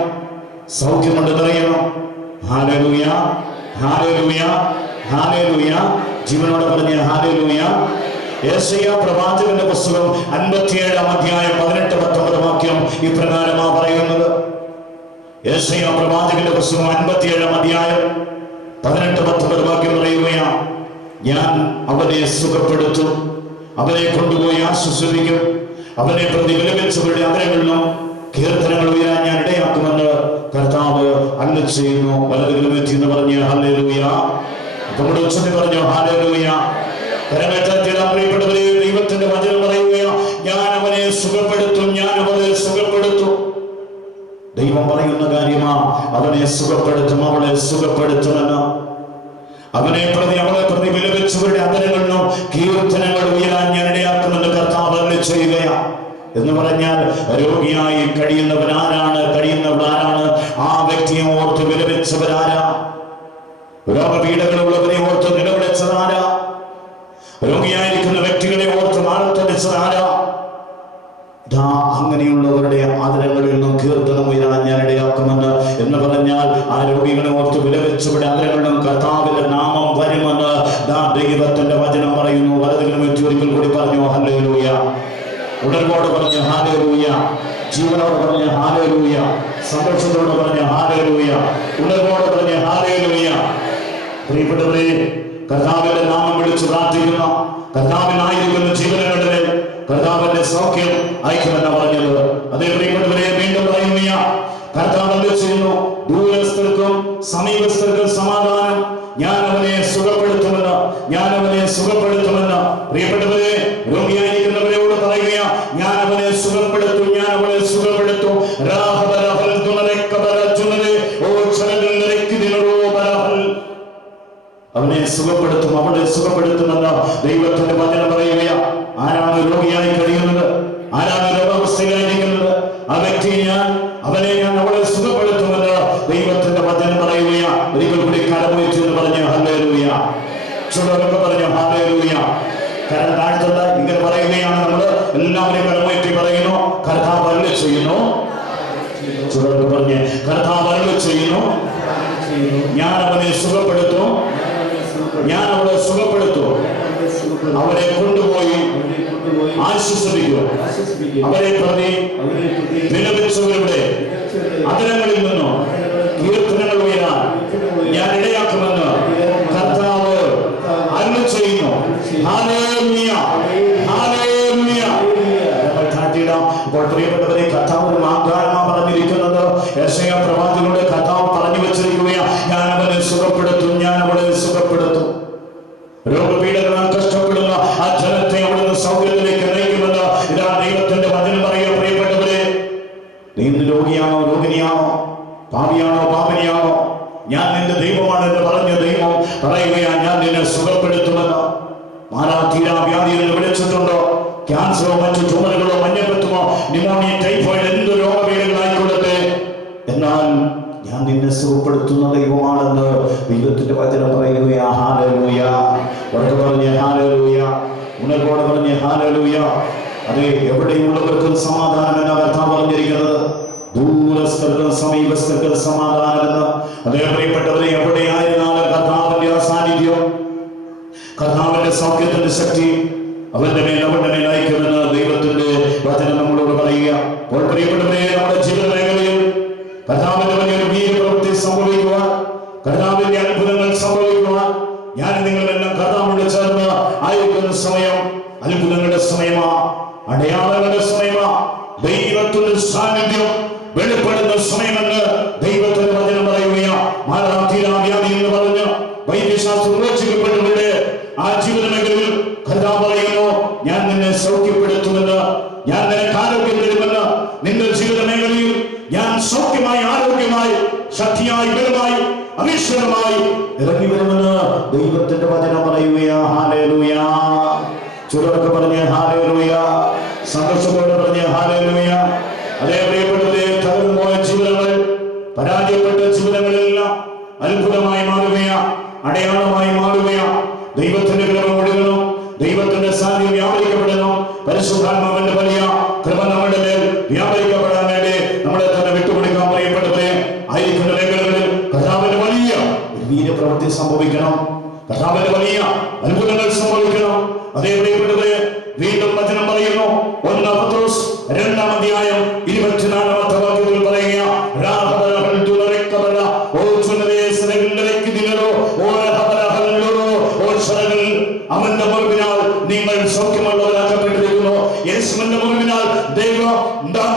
സൗഖ്യം കൊണ്ട് നിറയണം. ഹല്ലേലൂയ, ഹല്ലേലൂയ, ഹല്ലേലൂയ. ജീവനോടെ പറഞ്ഞ ഹല്ലേലൂയ. യെശയ്യാ പ്രവാചകന്റെ പുസ്തകം 57-ാം അധ്യായം 18-19 വാക്യം ഇപ്രകാരമാ പറയുന്നത്. യെശയ്യാ പ്രവാചകന്റെ പുസ്തകം 57-ാം അധ്യായം 18-19 വാക്യം പറയുകയാ, ഞാൻ അവനെ സുഖപ്പെടുത്തും, അവനെ കൊണ്ടുപോയി ആശ്വസിപ്പിക്കും, അവനെ പ്രതി വിലപിച്ചവരുടെ അതരങ്ങളിലും കീർത്തനങ്ങൾ ഉയരാൻ ഞാൻ ഇടയാക്കുമെന്ന് കർത്താവ് അരുളി ചെയ്യുന്നു. വലതുകളും എത്തി എന്ന് പറഞ്ഞ് ഹല്ലേലൂയ. നമ്മുടെ ഉച്ചത്തിൽ പറഞ്ഞു ഹല്ലേലൂയ. പ്രിയപ്പെട്ടവരെ, ദൈവത്തിന്റെ വചനം പറയുകയാ, ഞാൻ അവനെ സുഖപ്പെടുത്തും, ഞാൻ അവളെ സുഖപ്പെടുത്തും. ദൈവം പറയുന്ന കാര്യമാ, അവനെ സുഖപ്പെടുത്തും, അവളെ സുഖപ്പെടുത്തുമെന്ന്. അവനെ പ്രതി അവളെ പ്രതി വിലപിച്ചവരുടെ അതരങ്ങളിലും കീർത്തനങ്ങൾ ഉയരാൻ ഞാൻ ഇടയാക്കുമെന്ന് കർത്താവ് അരുളി ചെയ്യുകയാ. എന്ന് പറഞ്ഞാൽ, രോഗിയായി കഴിയുന്നവരാരാണ്, കഴിയുന്നവരാരാണ്? ആ വ്യക്തിയെ ഓർത്ത് വിലപിച്ചവരാരാ? രോഗപീഠകളുള്ളവരെ ഓർത്ത് നിലവിളിച്ചതാരാ? രോഗിയായിരിക്കുന്ന വ്യക്തികളെ ഓർത്ത് മാറത്തടിച്ചതാരാ? അങ്ങനെയുള്ളവരുടെ ആദരങ്ങളിൽ നിന്നും കീർത്തനം ഉയരാൻ ഞാൻ ഇടയാക്കുമെന്ന്. എന്ന് പറഞ്ഞാൽ, ആ രോഗികളെ ഓർത്ത് വിലപിച്ചവരുടെ ആദരങ്ങളിലും കർത്താവിന്റെ നാമം വരുമെന്ന് ദൈവത്തിന്റെ വചനം പറയുന്നു. വലതുകളും ഒരിക്കൽ കൂടി പറഞ്ഞു ഹല്ലേലൂയ. ഉണർവോട് പറഞ്ഞ് ഹല്ലേലൂയ, ജീവനോട് പറഞ്ഞ് ഹല്ലേലൂയ, സന്തോഷത്തോട് പറഞ്ഞ് ഹല്ലേലൂയ, ഉണർവോട് പറഞ്ഞ് ഹല്ലേലൂയ. പ്രിയപ്പെട്ടവരെ, കർത്താവിന്റെ നാമം വിളിച്ച് പ്രാർത്ഥിക്കുന്ന, കർത്താവിനായിരിക്കുന്ന ജീവനങ്ങളിലെ കർത്താവിന്റെ സൗഖ്യം അയക്കുമെന്ന പറഞ്ഞത്. അതേ പ്രിയപ്പെട്ടവരെ, വീണ്ടും പറയുക, കർത്താവ് ചെയ്യുന്നു, ദൂരസ്ഥർക്കും സമീപസ്ഥർക്കും സമാധാനം, ഞാൻ അവനെ സുഖപ്പെടുത്തുമെന്ന്, ഞാൻ അവനെ സുഖപ്പെടുത്തുമെന്ന്. പ്രിയപ്പെട്ടവരെ, രോഗിയായിരിക്കുന്നവരോട് പറയുക, ഞാൻ അവനെ സുഖപ്പെടുത്തും, ഞാൻ അവളെ സുഖപ്പെടുത്തും. അവനെ സുഖപ്പെടുത്തും, അവളെ സുഖപ്പെടുത്തുമെന്ന് ദൈവത്തിന്റെ വചനം പറയുക. ആരാണ് രോഗിയായി കഴിയുന്നത്? ആരാണ് രോഗാവസ്ഥയിലായിരിക്കുന്നത്? ആ വ്യക്തിയെ അവനെ ഞാൻ അവളെ സുഖപ്പെടുത്തുമെന്ന് ദൈവത്തിന്റെ വചനം പറയുക. ഒരിക്കൽ കൂടി കരമുയർത്തി എന്ന് പറഞ്ഞ് ഹല്ലേലൂയ. ചുടൊക്കെ പറഞ്ഞു ഹല്ലേലൂയ. കരം താഴ്ത്തുള്ള ഇങ്ങനെ പറയുകയാണ്. നമ്മൾ എല്ലാവരും കരമുയർത്തി പറയുന്നു, കർത്താവ് അരുളി ചെയ്യുന്നു. ചുടൊക്കെ പറഞ്ഞ് കർത്താവ് അരുളി ചെയ്യുന്നു, ഞാൻ അവനെ സുഖപ്പെടുത്തും, ഞാൻ അവളെ സുഖപ്പെടുത്തും, അവരെ കൊണ്ടുപോയി ആശ്വസിപ്പിക്കും, അവരെ പ്രതി വിലപിച്ചവരുടെ അതരങ്ങളിൽ നിന്നും കീർത്തനങ്ങൾ ഉയരാൻ ഞാൻ ഇടയാക്കുമെന്ന് കർത്താവ് അരുളി ചെയ്യുന്നു. Hallelujah, hallelujah. അപ്പോൾ പ്രിയപ്പെട്ടവരെ, കർത്താവ് വാഗ്ദാനമാണ് പറഞ്ഞിരിക്കുന്നത്. യെശയ്യാ പ്രവാചകനോട് കർത്താവ് പറഞ്ഞു വെച്ചിരിക്കുകയാണ്, ഞാൻ അവനെ സുഖപ്പെടുത്തും, ഞാൻ അവളെ സുഖപ്പെടുത്തും. രോഗപീഠകളാൽ കഷ്ടപ്പെടുന്ന ആ ജനത്തെ അവിടുന്ന് സൗഖ്യത്തിലേക്ക് നയിക്കുമെന്ന് ഇതാ ദൈവത്തിന്റെ വചനം പറയുക. പ്രിയപ്പെട്ടവരെ, നീ ഇന്ന് രോഗിയാണോ, രോഗിനിയാണോ, പാപിയാണോ, പാപിനിയാണോ, ഞാൻ നിന്റെ ദൈവമാണ് എന്ന് പറഞ്ഞ ദൈവം പറയുകയാ, ഞാൻ നിന്നെ സുഖപ്പെടുത്തുമെന്ന്. മാറാത്തീരാ വ്യാധികൾ വിളിച്ചിട്ടുണ്ടോ? ക്യാൻസറോ മറ്റു ട്യൂമറുകളോ മഞ്ഞപ്പിത്തമോ ന്യൂമോണിയ ടൈഫോയിഡ് എന്ത് രോഗപീഠകളായിക്കൊള്ളട്ടെ, എന്നാൽ ഞാൻ നിന്നെ സുഖപ്പെടുത്തുന്ന ദൈവമാണെന്ന് ദൈവത്തിന്റെ വചനം പറയുകയാ. ഹല്ലേലൂയ. ഉറക്കെ പറഞ്ഞ് ഹല്ലേലൂയ, ഉണർവോടെ പറഞ്ഞ് ഹല്ലേലൂയ. അതെ, എവിടെയുള്ളവർക്കും സമാധാനം എന്ന കർത്താവ് പറഞ്ഞിരിക്കുന്നത്. ദൂരസ്ഥർക്കും സമീപസ്ഥർക്കും സമാധാനം എന്ന്. അതേ പ്രിയപ്പെട്ടവരെ, എവിടെയായിരുന്നാലും കർത്താവിന്റെ ആ സാന്നിധ്യം, കർത്താവിന്റെ സൗഖ്യത്തിന്റെ ശക്തി അവന്റെ മേൽ അയക്കുമെന്ന് ദൈവത്തിന്റെ വചനം നമ്മളോട് പറയുക. അപ്പോൾ പ്രിയപ്പെട്ടവരെ, നമ്മുടെ ജീവിത മേഖലയിൽ കർത്താവിന്റെ വലിയൊരു വീര്യപ്രവൃത്തി സംഭവിക്കുവാൻ, കർത്താവിന്റെ അത്ഭുതങ്ങൾ സംഭവിക്കുവാൻ ഞാൻ നിങ്ങളെല്ലാം കർത്താവിനോട് ചേർന്ന് ആയിരിക്കുന്ന സമയം അത്ഭുതങ്ങളുടെ സമയമാ, അടയാളങ്ങളുടെ സമയമാ, ദൈവത്തിന്റെ സാന്നിധ്യം വെളിപ്പെടുന്ന സമയമെന്ന് ദൈവത്തിന്റെ വചനം പറയുകയാ. മാറാത്തീരാ വ്യാധി എന്ന് പറഞ്ഞ് വൈദ്യശാസ്ത്ര ചുരുക്കെ പറഞ്ഞ് ഹല്ലേലൂയ, സന്തോഷത്തോടെ പറഞ്ഞ് ഹല്ലേലൂയ. അതേ പ്രിയപ്പെട്ടവരെ, തകർന്നു പോയ ജീവിതങ്ങൾ, പരാജയപ്പെട്ട ജീവിതങ്ങളെല്ലാം അത്ഭുതമായി മാറുകയാ, അടയാളമായി മാറുകയാ. ദൈവത്തിന്റെ കൃപ ഒഴുകണം, ദൈവത്തിന്റെ സാന്നിധ്യം വ്യാപരിക്കപ്പെടണം. പരിശുദ്ധാത്മാവിന്റെ വലിയ കൃപ നമ്മുടെ മേൽ വ്യാപരിക്കപ്പെടാൻ വേണ്ടി നമ്മളെ തന്നെ വിട്ടുകൊടുക്കാൻ പ്രിയപ്പെട്ടവരെ. ആയിരിക്കുന്ന മേഖലകളിൽ കർത്താവിന്റെ വലിയ വീര്യപ്രവൃത്തി സംഭവിക്കണം, കർത്താവിന്റെ വലിയ അത്ഭുതങ്ങൾ സംഭവിക്കണം. അതേ പ്രിയപ്പെട്ടവരെ, വീണ്ടും വചനം പറയുന്നു, 1 പത്രോസ് 2-ാം അധ്യായം 24-ാമത്തെ വാക്യത്തിൽ പറയുക, അവന്റെ മുറിവിനാൽ നിങ്ങൾ സൗഖ്യമുള്ളവരാക്കപ്പെട്ടിരിക്കുന്നു. യേശുവിന്റെ മുറിവിനാൽ ദൈവം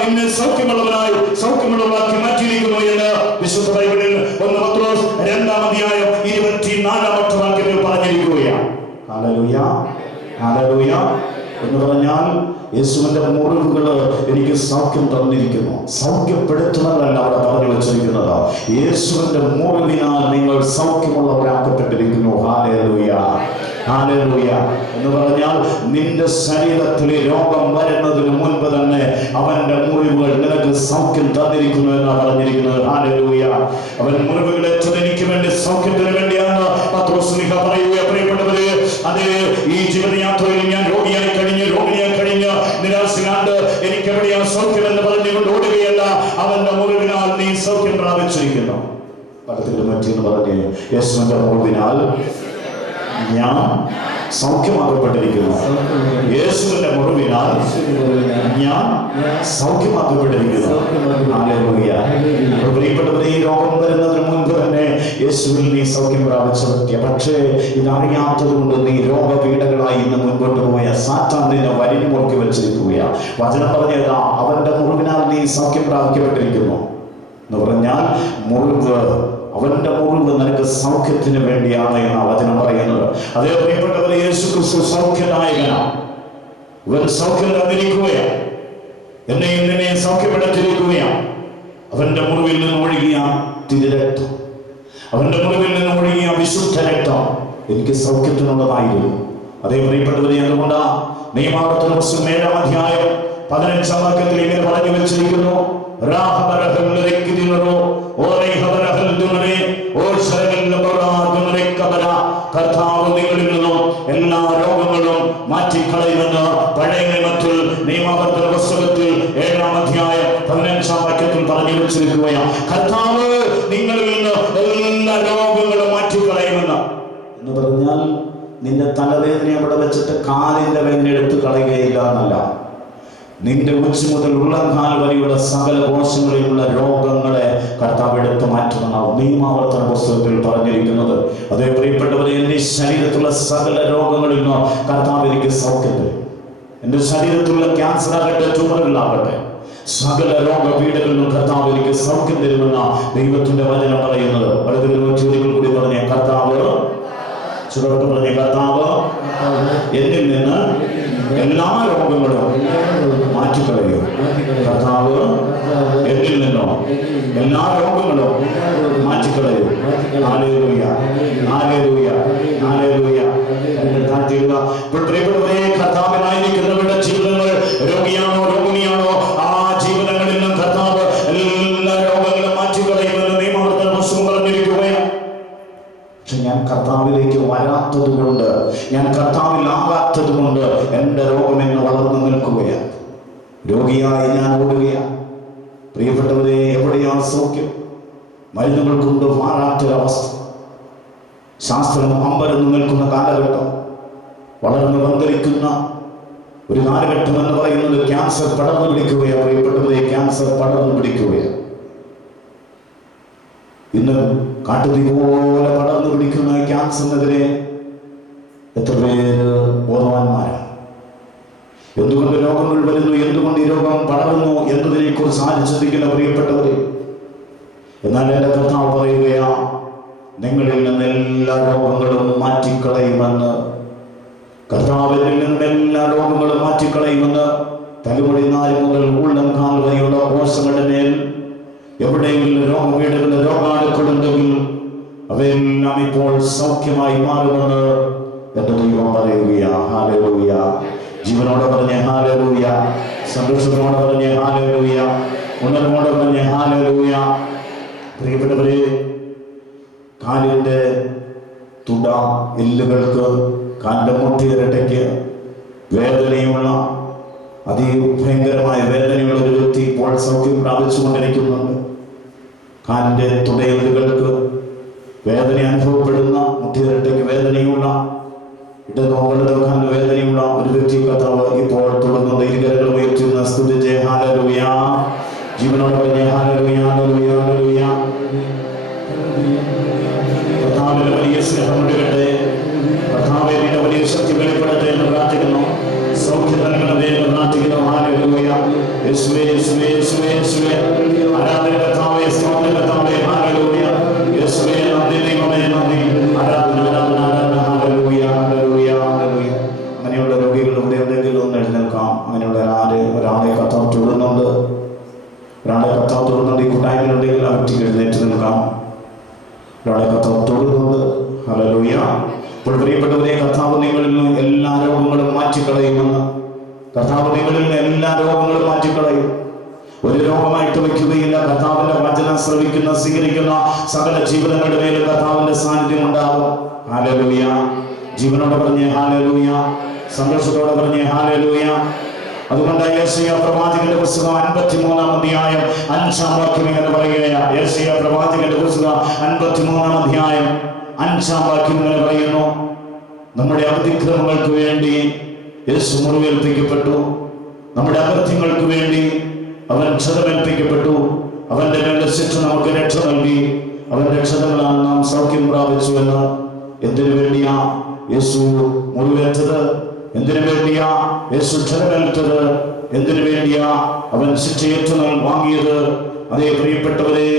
നിന്നെ സൗഖ്യമുള്ളവനായി സൗഖ്യമുള്ളവരാക്കി മാറ്റിയിരിക്കുന്നു എന്ന് വിശുദ്ധ ബൈബിളിൽ 1 പത്രോസ് 2-ാം അധ്യായം 24-ാമത്തെ വാക്യത്തിൽ പറഞ്ഞിരിക്കുകയാണ്. ഹല്ലേലൂയ, ഹല്ലേലൂയ എന്ന് പറഞ്ഞാൽ യേശുവിന്റെ മുറിവുകൾ എനിക്ക് സൗഖ്യം തന്നിരിക്കുന്നു. സൗഖ്യപ്പെടുത്തുന്നതല്ല അവിടെ പറഞ്ഞു വെച്ചിരിക്കുന്നത്, യേശുവിന്റെ മുറിവിനാൽ നിങ്ങൾ സൗഖ്യമുള്ളവരാക്കപ്പെട്ടിരിക്കുന്നു. ഹല്ലേലൂയ, ഹല്ലേലൂയ എന്ന് പറഞ്ഞാൽ നിന്റെ ശരീരത്തിൽ രോഗം വരുന്നതിന് മുൻപ് തന്നെ അവന്റെ മുറിവുകൾ നിനക്ക് സൗഖ്യം തന്നിരിക്കുന്നു എന്നാണ് പറഞ്ഞിരിക്കുന്നത്. ഹല്ലേലൂയ. അവൻ മുറിവുകൾ ഏറ്റത് എനിക്ക് വേണ്ടി, സൗഖ്യത്തിന് വേണ്ടിയാണ് പത്രോസ് പറയുക. പ്രിയപ്പെട്ടവരെ, അതേ ഈ ജീവിതയാത്രയിൽ ഞാൻ രോഗിയായി കഴിഞ്ഞ് നിരാശനാണ്ട് എനിക്ക് എവിടെയാണ് സൗഖ്യം എന്ന് പറഞ്ഞുകൊണ്ട് ഓടുകയല്ല, അവന്റെ മുറിവിനാൽ നീ സൗഖ്യം പ്രാപിച്ചിരിക്കുന്നു. പലത്തിലും മറ്റെന്ന് പറഞ്ഞ് യേശുവിന്റെ മുറിവിനാൽ ഞാൻ സൗഖ്യമാക്കപ്പെട്ടിരിക്കുന്നു. യേശുവിന്റെ മുറിവിനാൽ ഞാൻ സൗഖ്യമാക്കപ്പെട്ടിരിക്കുന്നു. ഹല്ലേലൂയ. പ്രിയപ്പെട്ടവരെ, ഈ രോഗം വരുന്നതിന് മുൻപ് തന്നെ യേശുവിൽ നീ സൗഖ്യം പ്രാപിച്ച വ്യക്തിയ. പക്ഷേ ഇതറിയാത്തത് കൊണ്ട് നീ രോഗപീഠകളായി ഇന്ന് മുൻപോട്ട് പോയ സാത്താൻ നിന്നെ വരിഞ്ഞു മുറുക്കി വെച്ചിരിക്കുകയാണ്. വചനം പറഞ്ഞതാ, അവന്റെ മുറിവിനാൽ നീ സൗഖ്യം പ്രാപിക്കപ്പെട്ടിരിക്കുന്നു എന്ന് പറഞ്ഞാൽ മുറിവ്, അവന്റെ മുറിവ് നിനക്ക് സൗഖ്യത്തിന് വേണ്ടിയാണ് എന്ന വചനം പറയുന്നത്. അതേ പ്രിയപ്പെട്ടവരെ, യേശു ക്രിസ്തു സൗഖ്യദായകനാണ്. ഇവൻ സൗഖ്യം തന്നിരിക്കുകയാണ്, എന്നെയും നിന്നെയും സൗഖ്യപ്പെടുത്തിയിരിക്കുകയാണ്. അവന്റെ മുറിവിൽ നിന്ന് ഒഴുകിയ തിരുരക്തം, അവന്റെ മുറിവിൽ നിന്ന് ഒഴുകിയ വിശുദ്ധ രക്തം എനിക്ക് സൗഖ്യത്തിനുള്ളതായിരുന്നു. അതേ പ്രിയപ്പെട്ടവരെ, അതുകൊണ്ടാ നിയമാവർത്തന പുസ്തകം 7-ാം അധ്യായം 15-ാം വാക്യത്തിൽ ഇങ്ങനെ പറഞ്ഞു വെച്ചിരിക്കുന്നു, കർത്താവ് നിങ്ങളിൽ നിന്നും എല്ലാ രോഗങ്ങളും മാറ്റിക്കളയുമെന്ന് പഴയ നിയമത്തിൽ നിയമാവർത്തന പുസ്തകത്തിൽ 7-ാം അധ്യായം 15-ാം വാക്യത്തിൽ പറഞ്ഞു വെച്ചിരിക്കുകയാണ്. കർത്താവ് നിങ്ങളിൽ നിന്ന് എല്ലാ രോഗങ്ങളും മാറ്റിക്കളയുമെന്ന് എന്ന് പറഞ്ഞാൽ നിന്റെ തലവേദന അവിടെ വെച്ചിട്ട് കാലിന്റെ വേദന എടുത്ത് കളയുകയില്ല എന്നല്ല, നിന്റെ ഉച്ച മുതൽ ഉള്ളംകാൽ വരെയുള്ള സകല കോശങ്ങളിലുള്ള രോഗങ്ങളെ കർത്താവ് എടുത്ത് മാറ്റുമെന്നാണ് നിയമാവർത്തന പുസ്തകത്തിൽ പറഞ്ഞിരിക്കുന്നത്. അതേ പ്രിയപ്പെട്ടവരെ, എന്റെ ശരീരത്തിലുള്ള സകല രോഗങ്ങളിൽ നിന്ന് കർത്താവ് എനിക്ക് സൗഖ്യം തരും. എന്റെ ശരീരത്തിലുള്ള ക്യാൻസർ ആകട്ടെ, ട്യൂമറുകളാകട്ടെ, സകല രോഗപീഠകളിൽ നിന്നും കർത്താവ് എനിക്ക് സൗഖ്യം തരുമെന്ന ദൈവത്തിന്റെ വചനം പറയുന്നത്. വളരെ ചോദ്യങ്ങൾ കൂടി പറഞ്ഞ കർത്താവ്, ചുവട്ട് പറഞ്ഞ കർത്താവ് എന്നിൽ നിന്ന് എല്ലാ രോഗങ്ങളും മാറ്റിക്കളയും. കർത്താവ് എന്നിൽ നിന്നോ എല്ലാ രോഗങ്ങളും മാറ്റിക്കളയും. ഹല്ലേലൂയ, ഹല്ലേലൂയ, ഹല്ലേലൂയ. പ്രിയപ്പെട്ടവരെ, കർത്താവിനായിരിക്കുന്നവരുടെ ജീവിതങ്ങൾ രോഗിയാണോ രോഗിണിയാണോ, ആ ജീവിതങ്ങളിൽ നിന്നും കർത്താവ് എല്ലാ രോഗങ്ങളും മാറ്റിക്കളയുമെന്ന് നിയമാവർത്തന പുസ്തകം പറഞ്ഞിരിക്കുകയാണ്. പക്ഷെ ഞാൻ കർത്താവിലേക്ക് വരാത്തത് കൊണ്ട്, ഞാൻ കർത്താവിലാകാത്തത് കൊണ്ട് എൻ്റെ രോഗം എന്നെ വളർന്നു നിൽക്കുകയാണ്. രോഗിയായി ഞാൻ ഓടുകയാണ്. പ്രിയപ്പെട്ടവരെ, എവിടെയാണ് സൗഖ്യം? മരുന്നുകൾ കൊണ്ട് മാറാത്തൊരവസ്ഥ, ശാസ്ത്രം അമ്പരന്ന് നിൽക്കുന്ന കാലഘട്ടം, വളർന്നു വന്നിരിക്കുന്ന ഒരു കാലഘട്ടം എന്ന് പറയുന്നത് ക്യാൻസർ പടർന്നു പിടിക്കുകയാണ്. പ്രിയപ്പെട്ടവരെ, ക്യാൻസർ പടർന്നു പിടിക്കുകയാണ്. ഇന്ന് കാട്ടുതീ പോലെ പടർന്നു പിടിക്കുന്ന ക്യാൻസറിനെതിരെ എത്ര പേര് ബോധവാന്മാരാണ്? എന്തുകൊണ്ട് രോഗങ്ങൾ വരുന്നു, എന്തുകൊണ്ട് ഈ രോഗം പടരുന്നു എന്നതിനെ കുറിച്ച് ആരും ചിന്തിക്കുന്ന പ്രിയപ്പെട്ടവരെ. എന്നാൽ എൻ്റെ കർത്താവ് പറയുകയാ, നിങ്ങളിൽ നിന്ന് എല്ലാ രോഗങ്ങളും മാറ്റിക്കളയുമെന്ന്. കർത്താവിൽ നിന്ന് എല്ലാ രോഗങ്ങളും മാറ്റിക്കളയുമെന്ന്. തലമുടി 4 മുതൽ ഉള്ളംകാൽ വരെയുള്ള കോശങ്ങളുടെ മേൽ എവിടെയെങ്കിലും രോഗപീഠകളുടെ രോഗാണുക്കളുണ്ടെങ്കിൽ അവയെല്ലാം ഇപ്പോൾ സൗഖ്യമായി മാറുമെന്ന് എൻ്റെ ദൈവം പറയുകയാ. ഹല്ലേലൂയ. ജീവനോടെ പറഞ്ഞ ഹല്ലേലൂയ. സന്തോഷത്തോടെ പറഞ്ഞ ഹല്ലേലൂയ. ഉണർവോടെ പറഞ്ഞ ഹല്ലേലൂയ. പ്രിയപ്പെട്ടവരെ, കാലിൻ്റെ തുട എല്ലുകൾക്ക്, കാലിൻ്റെ മുട്ടിയിരട്ടയ്ക്ക് വേദനയുള്ള, അതിഭയങ്കരമായ വേദനയുള്ള ഒരു വ്യക്തി ഇപ്പോൾ സൗഖ്യം പ്രാപിച്ചുകൊണ്ടിരിക്കുന്നുണ്ട്. കാലിൻ്റെ തുടയെല്ലുകൾക്ക് വേദന അനുഭവപ്പെടുന്ന, മുട്ടിയിരട്ടയ്ക്ക് വേദനയുള്ള, ഇടനോകളുടെ കാലിന് വേദനയുള്ള ഒരു വ്യക്തി കർത്താവ് ഇപ്പോൾ തുടർന്ന് ഇരുകരങ്ങൾ ഉയർത്തുന്ന സ്തുതിച്ച് ഹല്ലേലൂയ. ജീവനോടെ പറഞ്ഞ ഹല്ലേലൂയ, ഹല്ലേലൂയ, ഹല്ലേലൂയ. കർത്താവിന്റെ വലിയ സ്നേഹം ഒഴുകട്ടെ. കർത്താവിന്റെ വലിയ ശക്തി വെളിപ്പെടട്ടെ എന്ന് പ്രാർത്ഥിക്കുന്നു. സൗഖ്യം നൽകണമേ എന്ന് പ്രാർത്ഥിക്കുന്നു. ഹല്ലേലൂയ. യേശുവേ, യേശുവേ, യേശുവേ, യേശുവേ. ആരാധന കർത്താവേ, സ്തോത്രം കർത്താവേ. ഹല്ലേലൂയ. യേശുവേ, നന്ദി ദൈവമേ, നന്ദി. ആരാധന, ആരാധന, ആരാധന. ഹല്ലേലൂയ, ഹല്ലേലൂയ, ഹല്ലേലൂയ. അങ്ങനെയുള്ള രോഗികൾ ഇവിടെ എന്തെങ്കിലും ഒന്ന് എഴുന്നേൽക്കാം. അങ്ങനെയുള്ള ഒരാളെ കർത്താവ് തൊടുന്നുണ്ട്. ഒരാളെ കർത്താവ് തൊടുന്നുണ്ട്. ഈ കൂട്ടായ്മയിലുണ്ടെങ്കിൽ ആ വ്യക്തിക്ക് എഴുന്നേറ്റ് നിൽക്കാം. ഒരാളെ കർത്താവ് തൊടുന്നുണ്ട്. ഹല്ലേലൂയ. ഇപ്പോൾ പ്രിയപ്പെട്ടവരെ, കർത്താവ് നിങ്ങളിൽ നിന്ന് എല്ലാ രോഗങ്ങളും മാറ്റിക്കളയുമെന്ന്. കർത്താവ് നിങ്ങളിൽ നിന്ന് എല്ലാ രോഗങ്ങളും മാറ്റിക്കളയും. ഒരു രോഗമായിട്ട് വയ്ക്കുകയില്ല. കർത്താവിന്റെ വചനം ശ്രവിക്കുന്ന, സ്വീകരിക്കുന്ന സകല ജീവിതങ്ങളുടെ മേലും കർത്താവിന്റെ സാന്നിധ്യം ഉണ്ടാകും. ഹല്ലേലൂയ. ജീവനോടെ പറഞ്ഞേ ഹല്ലേലൂയ. സന്തോഷത്തോടെ പറഞ്ഞേ ഹല്ലേലൂയ. അതുകൊണ്ട് യെശയ്യാ പ്രവാചകന്റെ പുസ്തകം 53-ാം അധ്യായം 5-ാം വാക്യം ഇങ്ങനെ പറയുകയാണ്. യെശയ്യാ പ്രവാചകന്റെ പുസ്തകം 53-ാം അധ്യായം 5-ാം വാക്യം ഇങ്ങനെ പറയുന്നു: നമ്മുടെ അതിക്രമങ്ങൾക്ക് വേണ്ടി യേശു മുറിവേൽപ്പിക്കപ്പെട്ടു, നമ്മുടെ അകൃത്യങ്ങൾക്ക് വേണ്ടി അവൻ ക്ഷതമേൽപ്പിക്കപ്പെട്ടു, അവന്റെ മേലുള്ള ശിക്ഷ നമുക്ക് രക്ഷ നൽകി, അവന്റെ ക്ഷതങ്ങളാൽ നാം സൗഖ്യം പ്രാപിച്ചു എന്ന്. എന്തിനു വേണ്ടിയാ യേശു മുറിവേറ്റത്? എന്തിനു വേണ്ടിയാ യേശു ക്ഷതമേൽറ്റത്? എന്തിനു വേണ്ടിയാ അവൻ ശിക്ഷയേറ്റു വാങ്ങിയത്? അതേ പ്രിയപ്പെട്ടവരെ,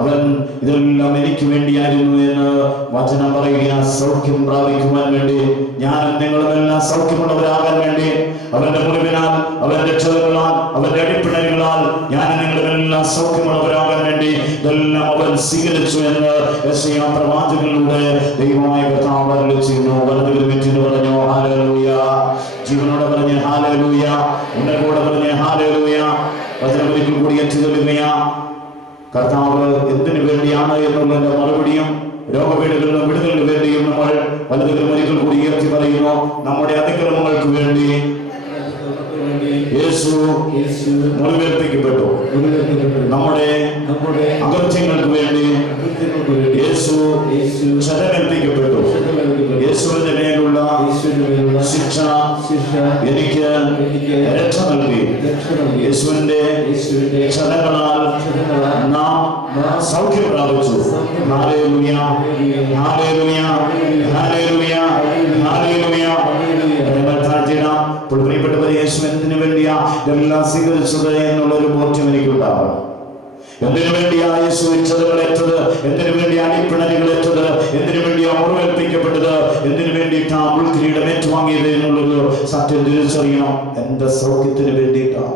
അവൻ ഇതെല്ലാം എനിക്ക് വേണ്ടിയായിരുന്നു എന്ന് വചനം പറയുക. സൗഖ്യം പ്രാപിക്കുവാൻ വേണ്ടി, ഞാനും നിങ്ങളുമെല്ലാം സൗഖ്യമുള്ളവരാകാൻ വേണ്ടി, അവന്റെ മുറിവിനാൽ, അവന്റെ ക്ഷതങ്ങളാൽ, അവന്റെ അടിപ്പിണരുകളാൽ ഞാനും നിങ്ങളുമെല്ലാം സൗഖ്യമുള്ളവരാകാൻ വേണ്ടി ഇതെല്ലാം അവൻ സ്വീകരിച്ചു എന്ന് യെശയ്യാ പ്രവാചകനിലൂടെ ദൈവമായ കർത്താവ് അരുളിച്ചെയ്യുന്നു. വലതുകരം വെച്ചിട്ട് പറഞ്ഞു ഹല്ലേലൂയ. ജീവനോടെ പറഞ്ഞ് ഹല്ലേലൂയ. ഉണർവോടെ പറഞ്ഞ് ഹല്ലേലൂയ. വചനം ഒരിക്കൽ കൂടി എത്തിക്കൊള്ളുകയാ. കർത്താവ് എന്തിനു വേണ്ടിയാണ് എന്നുള്ളതിന്റെ മറുപടിയും രോഗപീഠകളിൽ നിന്ന് വിടുതലിന് വേണ്ടിയും നമ്മൾ വലതുകരം ഒരിക്കൽ കൂടി ഉയർത്തി പറയുന്നു. നമ്മുടെ അതിക്രമങ്ങൾക്ക് വേണ്ടി യേശു മുറിവേൽപ്പിക്കപ്പെട്ടു, നമ്മുടെ അകൃത്യങ്ങൾക്ക് വേണ്ടി യേശു ക്ഷതമേൽപ്പിക്കപ്പെട്ടു. യേശുവിന്റെ മേലുള്ള ശിക്ഷ എനിക്ക് രക്ഷ നൽകി. യേശുവിന്റെ ക്ഷതങ്ങളാൽ നാം സൗഖ്യം പ്രാപിച്ചു. ഹല്ലേലൂയ, ഹല്ലേലൂയ, ഹല്ലേലൂയ, ഹല്ലേലൂയ. പ്രിയപ്പെട്ടവരെ, യേശു എന്തിനു വേണ്ടിയാ എല്ലാം സ്വീകരിച്ചത് എന്നുള്ളൊരു ബോധ്യം എനിക്കുണ്ടാവണം. എന്തിനു വേണ്ടിയാ യേശു ക്ഷതങ്ങളേറ്റത്? എന്തിനു വേണ്ടിയാ അടിപ്പിണരുകളേറ്റത്? എന്തിനു വേണ്ടിയാ മുറിവേൽപ്പിക്കപ്പെട്ടത്? എന്തിനു വേണ്ടിയിട്ടാ ഉൾക്കിരീടം ഏറ്റുവാങ്ങിയത് എന്നുള്ളൊരു സത്യം തിരിച്ചറിയണം. എന്റെ സൗഖ്യത്തിന് വേണ്ടിയിട്ടാ,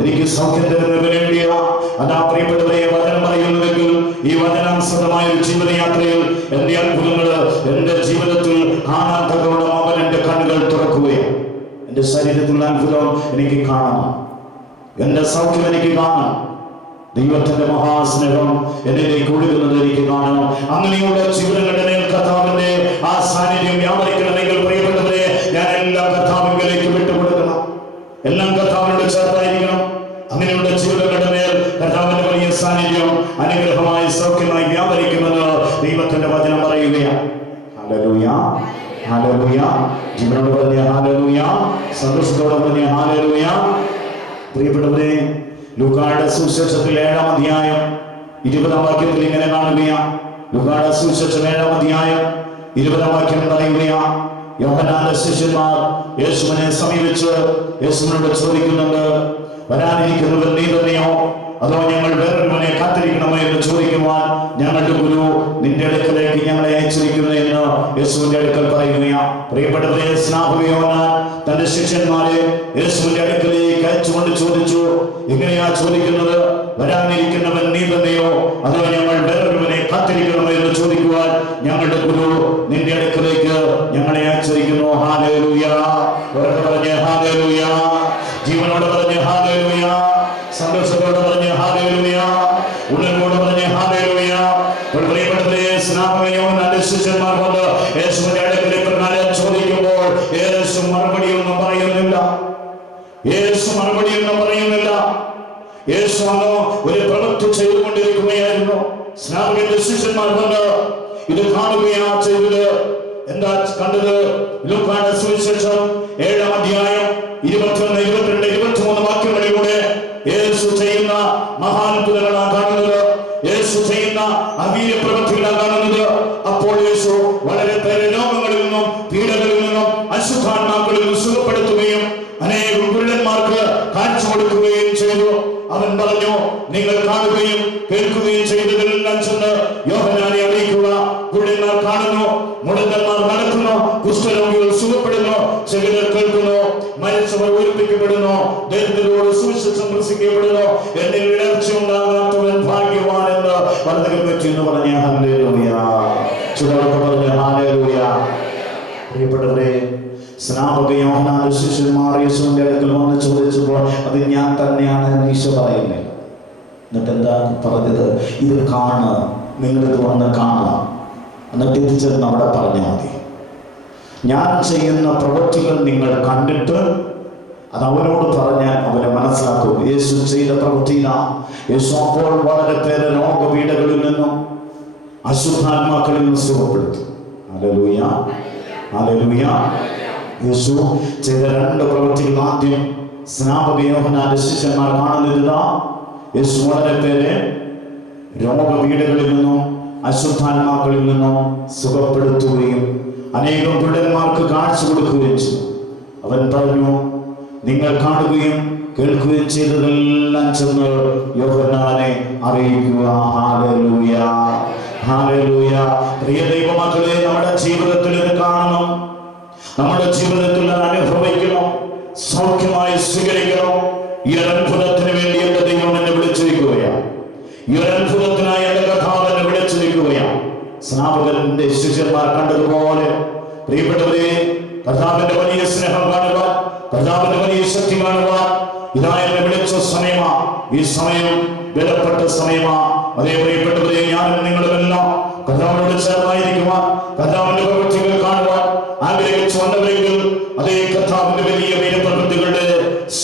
എനിക്ക് സൗഖ്യം തരുന്നതിന് വേണ്ടിയാ. അതാ പ്രിയപ്പെട്ടവരെ, വചനം പറയുന്നതെങ്കിൽ ഈ വചനാനുസൃതമായ ഒരു ജീവിതയാത്രയിൽ എന്റെ അത്ഭുതങ്ങൾ എന്റെ ജീവിതത്തിൽ കാണാത്തതോടെ അവൻ എന്റെ കണ്ണുകൾ തുറക്കുകയാണ്. എന്റെ ശരീരത്തിലുള്ള അത്ഭുതം എനിക്ക് കാണണം, എന്റെ സൗഖ്യം എനിക്ക് കാണണം, ദൈവത്തിന്റെ മഹാസ്നേഹം എന്നിലേക്ക് ഒഴുകുന്നത് എനിക്ക് കാണണം. അങ്ങനെയുള്ള ജീവിതങ്ങളുടെ മേൽ കർത്താവിന്റെ ആ സാന്നിധ്യം വ്യാപരിക്കണമെങ്കിൽ പ്രിയപ്പെട്ടവരെ, ഞാൻ എല്ലാം കർത്താവിലേക്ക് വിട്ടുകൊടുക്കണം, എല്ലാം കർത്താവിനോട് ചേർത്തായിരിക്കണം. അങ്ങനെയുള്ള ജീവിതങ്ങളുടെ മേൽ കർത്താവിന്റെ വലിയ സാന്നിധ്യം അനുഗ്രഹമായി സൗഖ്യമായി വ്യാപരിക്കുമെന്ന് ദൈവത്തിന്റെ വചനം പറയുകയാണ്. Hallelujah, hallelujah. ജീവനോട് പറഞ്ഞ ഹല്ലേലൂയ. സന്തോഷത്തോടെ പറഞ്ഞ ഹല്ലേലൂയ. പ്രിയപ്പെട്ടവരെ, ലൂക്കായുടെ സുവിശേഷത്തിൽ 7-ാം അധ്യായം 20-ാം വാക്യത്തിൽ ഇങ്ങനെ കാണുകയാണ്. ലൂക്കായുടെ സുവിശേഷം 7-ാം അധ്യായം 20-ാം വാക്യം പറയുകയാ. യോഹന്നാന്റെ ശിഷ്യന്മാർ യേശുവിനെ സമീപിച്ച് യേശുവിനോട് ചോദിക്കുന്നുണ്ട്, വരാനിരിക്കുന്നവർ നീ തന്നെയോ, അതോ ഞങ്ങൾ വേറൊരുവനെ കാത്തിരിക്കണമോ എന്ന് ചോദിക്കുവാൻ ഞങ്ങളുടെ ഗുരു നിന്റെ അടുക്കലേക്ക് ഞങ്ങളെ അയച്ചിരിക്കുന്നു എന്ന് യേശുവിന്റെ അടുക്കൽ പറയുകയാ. പ്രിയപ്പെട്ടവരെ, സ്നാപക യോഹന്നാൻ തന്റെ ശിഷ്യന്മാരെ യേശുവിന്റെ അടുക്കലേക്ക് അയച്ചുകൊണ്ട് ചോദിച്ചു, എങ്ങനെയാ ചോദിക്കുന്നത്? വരാനിരിക്കുന്നവൻ നീ തന്നെയോ അതോ ഞങ്ങൾ വേറൊരുവനെ കാത്തിരിക്കണമോ എന്ന് ചോദിക്കുവാൻ ഞങ്ങളുടെ ഗുരു നിന്റെ അടുക്കലേക്ക് ഞങ്ങളെ അയച്ചിരിക്കുന്നു. ഹല്ലേലൂയ. പറഞ്ഞ് ഹല്ലേലൂയ. ജീവനോട് പറഞ്ഞ് ഹല്ലേലൂയ. സന്തോഷത്തോടെ പറഞ്ഞ് ഹല്ലേലൂയ. ഉണർവോട് പറഞ്ഞ് ഹല്ലേലൂയ. ശിഷ്യന്മാർ കൊണ്ട് യേശുവിന്റെ അടുക്കലേക്ക് പ്രകാരം ചോദിക്കുമ്പോൾ യേശു മറുപടിയൊന്നും പറയുന്നില്ല. യേശു മറുപടിയൊന്നും പറയുന്നില്ല. യേശു അന്ന് ഒരു പ്രവൃത്തി ചെയ്തുകൊണ്ടിരിക്കുകയായിരുന്നു. സ്നാപകന്റെ ശിഷ്യന്മാർ കൊണ്ട് ഇത് കാണുകയാ ചെയ്തത്. എന്താ കണ്ടത്? ലൂക്കായുടെ സുവിശേഷം 7-ാം അധ്യായം 21, 22, 23 വാക്യങ്ങളിലൂടെ യേശു ചെയ്യുന്ന മഹാത്ഭുതങ്ങളാണ് കാണുന്നത്. യേശു ചെയ്യുന്ന അവീര പ്രവൃത്തികളാണ് കാണുന്നത്. അപ്പോൾ യേശു വളരെ പേരെ രോഗങ്ങളിൽ നിന്നും പീഡകളിൽ നിന്നും അശുദ്ധാത്മാക്കളിൽ നിന്നും സുഖപ്പെടുത്തുകയും അനേകം കുരുടന്മാർക്ക് കാഴ്ച കൊടുക്കുകയും ചെയ്തു. അവൻ പറഞ്ഞു, നിങ്ങൾ കാണുകയും കേൾക്കുകയും ചെയ്തതെല്ലാം ചെന്ന് യോഹന്നാനെ അറിയിക്കുക. കുരുടന്മാർ കാണുന്നു, മുടന്തന്മാർ നടക്കുന്നു, കുഷ്ഠരോഗികൾ സുഖപ്പെടുന്നു, ചെവിടർ കേൾക്കുന്നു, മരിച്ചവർ ഉയർപ്പിക്കപ്പെടുന്നു, ദരിദ്രരോട് സുവിശേഷം പ്രസംഗിക്കപ്പെടുന്നു. എന്നിൽ ഇടർച്ച ഉണ്ടാകാത്തവൻ ഭാഗ്യവാൻ എന്ന് പറഞ്ഞതിനെ പറ്റി എന്ന് പറഞ്ഞ ഹല്ലേലൂയ. ചിലർക്ക് പറഞ്ഞ ഹല്ലേലൂയ. പ്രിയപ്പെട്ടവരെ, സ്നാപക യോഹന്നാന്റെ ശിഷ്യന്മാർ യേശുവിന്റെ അടുക്കൽ വന്ന് ചോദിച്ചപ്പോൾ അത് ഞാൻ തന്നെയാണ് ഈശോ പറയുന്നത്. എന്നിട്ട് എന്താ പറഞ്ഞത്? ഇത് കാണുക, നിങ്ങളിത് വന്ന് കാണുക, എന്നിട്ട് തിരിച്ചെന്ന് അവിടെ പറഞ്ഞാൽ മതി. ഞാൻ ചെയ്യുന്ന പ്രവൃത്തികൾ നിങ്ങൾ കണ്ടിട്ട് അത് അവനോട് പറഞ്ഞാൽ അവനെ മനസ്സിലാക്കും. യേശു ചെയ്ത പ്രവൃത്തിയിലാണ്. യേശു അപ്പോൾ വളരെ പേര് രോഗപീഠകളിൽ നിന്നും അശുദ്ധാത്മാക്കളിൽ നിന്നും സുഖപ്പെടുത്തും. Hallelujah, hallelujah. യേശു ചെയ്ത 2 പ്രവൃത്തികൾ ആദ്യം സ്നാപക യോഹന്നാന്റെ ശിഷ്യന്മാർ കാണുന്നതിനാ യേശു വളരെ പേരെ രോഗപീഠകളിൽ നിന്നും അശുദ്ധാത്മാക്കളിൽ നിന്നും സുഖപ്പെടുത്തുകയും അനേകം കുരുടന്മാർക്ക് കാഴ്ച കൊടുക്കുകയും ചെയ്തു. അവൻ പറഞ്ഞു, നിങ്ങൾ കാണുകയും കേൾക്കുകയും ചെയ്തതെല്ലാം ചെന്ന് യോഹന്നാനെ അറിയിക്കുക. Hallelujah, hallelujah. പ്രിയ ദൈവമക്കളെ, നമ്മുടെ ജീവിതത്തിൽ ഇത് കാണണം, നമ്മുടെ ജീവിതത്തിൽ അനുഭവിക്കണം, സൗഖ്യമായി സ്വീകരിക്കണം. ഈ ഒരു അത്ഭുതത്തിന് വേണ്ടി എന്റെ ദൈവം എന്നെ വിളിച്ചിരിക്കുകയാണ്. ഈ ഒരു അത്ഭുതത്തിനായി എന്റെ കർത്താവ് എന്നെ വിളിച്ചിരിക്കുകയാണ്. സ്നാപകന്റെ ശിഷ്യന്മാർ കണ്ടതുപോലെ പ്രിയപ്പെട്ടവരെ, കർത്താവിന്റെ വലിയ സ്നേഹം കാണുവാൻ, കർത്താവിന്റെ വലിയ ശക്തി കാണുവാൻ ഇതാ എന്നെ വിളിച്ച സമയമാ. ഈ സമയം വിലപ്പെട്ട സമയമാ. അതേ പ്രിയപ്പെട്ടവരെ, ഞാനും നിങ്ങളുമെല്ലാം കർത്താവിനോട് ചേർന്നായിരിക്കുവാൻ, കർത്താവിന്റെ പ്രവൃത്തികൾ കാണുവാൻ ആഗ്രഹിച്ചു വന്നവരെങ്കിൽ അതേ കർത്താവിന്റെ വലിയ വീരപ്രവൃത്തികളുടെ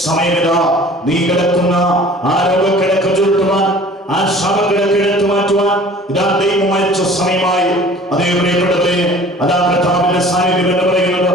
സമയമിതാ. നീ കിടക്കുന്ന ആ രോഗക്കിടക്ക് ചുരുട്ടുവാൻ, ആ ശവക്കിടക്ക് എടുത്തു മാറ്റുവാൻ ഇതാ ദൈവം അയച്ച സമയമായി. അതേ പ്രിയപ്പെട്ടവരെ, അതാ കർത്താവിന്റെ സാന്നിധ്യം എന്ന് പറയുന്നത്.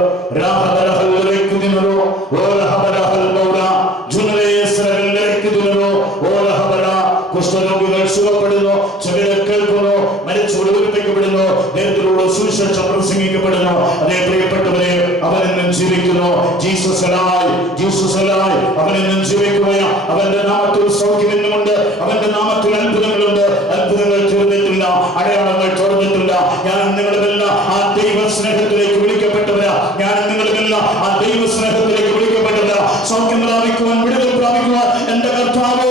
കുഷ്ഠരോഗികൾ സുഖപ്പെടുന്നു, ചെവിടർ കേൾക്കുന്നു, മരിച്ചവർ ഉയർപ്പിക്കപ്പെടുന്നു, ദരിദ്രരോട് സുവിശേഷം പ്രസംഗിക്കപ്പെടുന്നു. അതേ പ്രിയപ്പെട്ടവരെ, അവനെന്നും ജീവിക്കുന്നു. Jesus alive, Jesus alive. അവനെന്നും ജീവിക്കുകയാണ്. അവന്റെ നാമത്തിൽ സൗഖ്യമെന്നുമുണ്ട്, അവന്റെ നാമത്തിൽ അത്ഭുതങ്ങളുണ്ട്. അത്ഭുതങ്ങൾ തീർന്നിട്ടില്ല, അടയാളങ്ങൾ തുറന്നിട്ടില്ല. ഞാൻ നിങ്ങളുമെല്ലാം ആ ദൈവ സ്നേഹത്തിലേക്ക് വിളിക്കപ്പെട്ടവരാ. ഞാൻ നിങ്ങളുമെല്ലാം ആ ദൈവ സ്നേഹത്തിലേക്ക് വിളിക്കപ്പെട്ടവരാ. സൗഖ്യം പ്രാപിക്കുവാൻ, വിടുതൽ പ്രാപിക്കുവാൻ എന്റെ കർത്താവ്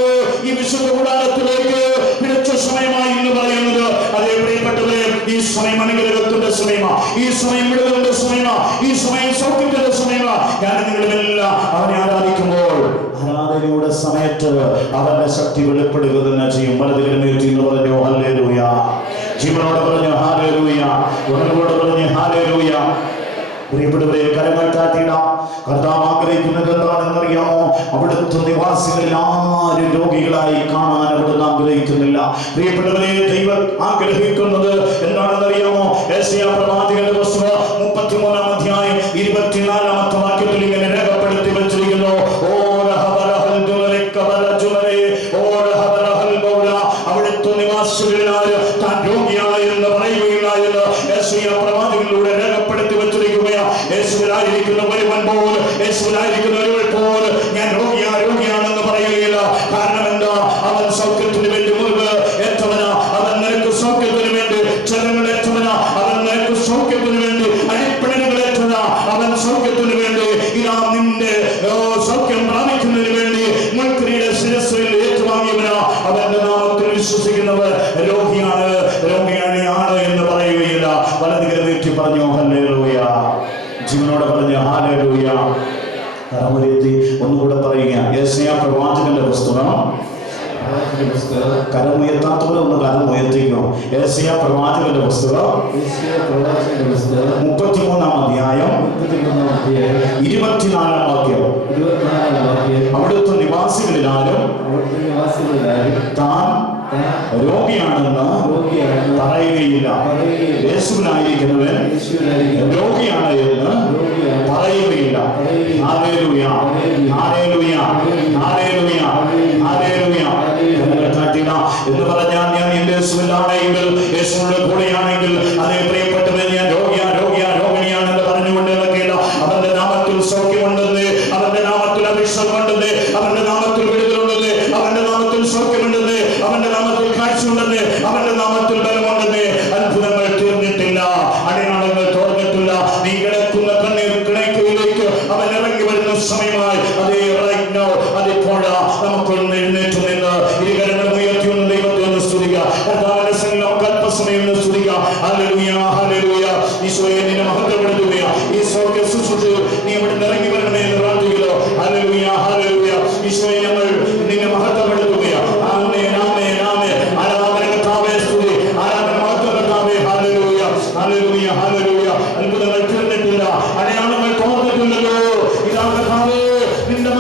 ഈ വിശുദ്ധ കൂടാരത്തിലേക്ക് വിളിച്ച സമയമായി എന്ന് പറയുന്നത്. അതേ പ്രിയപ്പെട്ടവരെ, ഈ സമയം അനുഗ്രഹത്തിന്റെ സമയമാ, ഈ സമയം വിടുതലിന്റെ സമയമാ, ഈ സമയം സൗഖ്യത്തിന്റെ സമയമാ. ഞാൻ നിങ്ങളുമെല്ലാം അവനെ ആരാധിക്കുമ്പോൾ ആരാധനയുടെ സമയത്ത് അവന്റെ ശക്തി വെളിപ്പെടുക തന്നെ ചെയ്യും. വലതുകരമേറ്റി എന്ന് പറഞ്ഞു ഹല്ലേലൂയ. ജീവനോട് പറഞ്ഞു ഹല്ലേലൂയ. ഉണർവോട് പറഞ്ഞു ഹല്ലേലൂയ. പ്രിയപ്പെട്ടവരെ, കരങ്ങൾ താഴ്ത്തിയിടാം. കർത്താവ് ആഗ്രഹിക്കുന്നത് എന്താണെന്നറിയാമോ? അവിടുത്തെ നിവാസികളിൽ ആരും രോഗികളായി കാണാൻ അവിടുന്ന് ആഗ്രഹിക്കുന്നില്ല. പ്രിയപ്പെട്ടവരെ, ദൈവം ആഗ്രഹിക്കുന്നത് എന്താണെന്നറിയാമോ? യെശയ്യാ പ്രവാചകന്റെ പുസ്തകം 33-ാം അധ്യായം 24-ാമത്തെ വാക്യത്തിൽ ഇങ്ങനെ രേഖപ്പെടുത്തി വെച്ചിരിക്കുന്നു. അവിടുത്തെ നിവാസികളിൽ ആര് താൻ രോഗിയായെന്ന് പറയുകയില്ല എന്ന് യെശയ്യാ പ്രവാചകനിലൂടെ രേഖപ്പെടുത്തി വെച്ചിരിക്കുകയാണ്. യേശുവിലായിരിക്കുന്ന ഒരുവൻ പോലും, യേശുവിലായിരിക്കുന്ന ഒരുവൻ പോലും ഞാൻ രോഗിയാണെന്ന് പറയുകയില്ല. കാരണം എന്താ? അവൻ സൗഖ്യത്തിന് വേണ്ടി മുറിവ് ഏറ്റവനാ. അവൻ നിനക്ക് സൗഖ്യത്തിന് വേണ്ടി ചലങ്ങൾ ഏറ്റവനാ. അവൻ നിനക്ക് സൗഖ്യത്തിന് വേണ്ടി അടിപ്പിണരുകൾ ഏറ്റവനാ. അവൻ സൗഖ്യത്തിന് വേണ്ടി ഇതാ നിന്നെ കരമുയർത്തി ഒന്നുകൂടെ പറയുക. യെശയ്യാ പ്രവാചകന്റെ പുസ്തകം. കരമുയർത്താത്തവരൊന്ന് കരമുയർത്തിക്കോ. യെശയ്യാ പ്രവാചകന്റെ പുസ്തകം 33-ാം അധ്യായം 24-ാം വാക്യം. അവിടുത്തെ നിവാസികളിലാരും താൻ രോഗിയാണെന്ന് പറയുകയില്ല. യേശുവിനായിരിക്കുന്നവൻ രോഗിയാണ് എന്ന് പറയുകയില്ല. ഹല്ലേലൂയ, ഹല്ലേലൂയ, ഹല്ലേലൂയ, ഹല്ലേലൂയ. എന്ന് പറഞ്ഞാൽ ഞാൻ എന്റെ യേശുവിലാണെങ്കിൽ, യേശുവിന്റെ കൂടെയാണെങ്കിൽ, അതേ പ്രിയപ്പെട്ടവൻ, ഞാൻ രോഗിയാണെന്ന് പറഞ്ഞുകൊണ്ട് നടക്കില്ല. അവന്റെ നാമത്തിൽ സൗഖ്യമുണ്ടെന്ന്, അവന്റെ നാമത്തിൽ അഭിഷേകമുണ്ടെന്ന്, അവന്റെ നാമത്തിൽ വിടുതലുണ്ടെന്ന്, അവന്റെ നാമത്തിൽ സൗഖ്യമുണ്ടെന്ന്, അവന്റെ നാമത്തിൽ കാഴ്ചയുണ്ടെന്ന്, അവന്റെ നാമത്തിൽ ബലമുണ്ടെന്ന്. അത്ഭുതങ്ങൾ തീർന്നിട്ടില്ല, അടയാളങ്ങൾ തോർന്നിട്ടില്ല. നീ കിടക്കുന്ന കണ്ണീർ കിടക്കയിലേക്ക് അവൻ ഇറങ്ങി വരുന്ന സമയമായി. അതേ റൈറ്റ് നൗ, അതിപ്പോഴാ നമുക്കൊന്ന് എഴുന്നേറ്റ് നിന്ന് ഇരുകരങ്ങൾ ഉയർത്തി ഒന്ന് ദൈവത്തെ ഒന്ന് സ്തുതിക്കുക. അല്പസമയം ഒന്ന് സ്തുതിക്കുക. ഹല്ലേലൂയ, ഹല്ലേലൂയ. ഈശോയെ നിന്നെ മഹത്വപ്പെടുത്തുകയാ. ഈ സൗഖ്യ ശുശ്രൂഷയിൽ നീ അവിടെ ഇറങ്ങി വരണമേ എന്ന് പ്രാർത്ഥിക്കുന്നു. ഹല്ലേലൂയ, ഹല്ലേലൂയ. ഈശോയെ ഞങ്ങൾ നിന്നെ മഹത്വപ്പെടുത്തുകയാ. ആമേൻ, ആമേൻ, ആമേൻ. ആരാധന കർത്താവേ, സ്തുതി, ആരാധന മഹത്വ കർത്താവേ. ഹല്ലേലൂയ, ഹല്ലേലൂയ, ഹല്ലേലൂയ. അത്ഭുതങ്ങൾ തീർന്നിട്ടില്ല, അടയാളങ്ങൾ തോന്നിട്ടില്ലല്ലോ. ഇതാ കർത്താവേ, നിന്റെ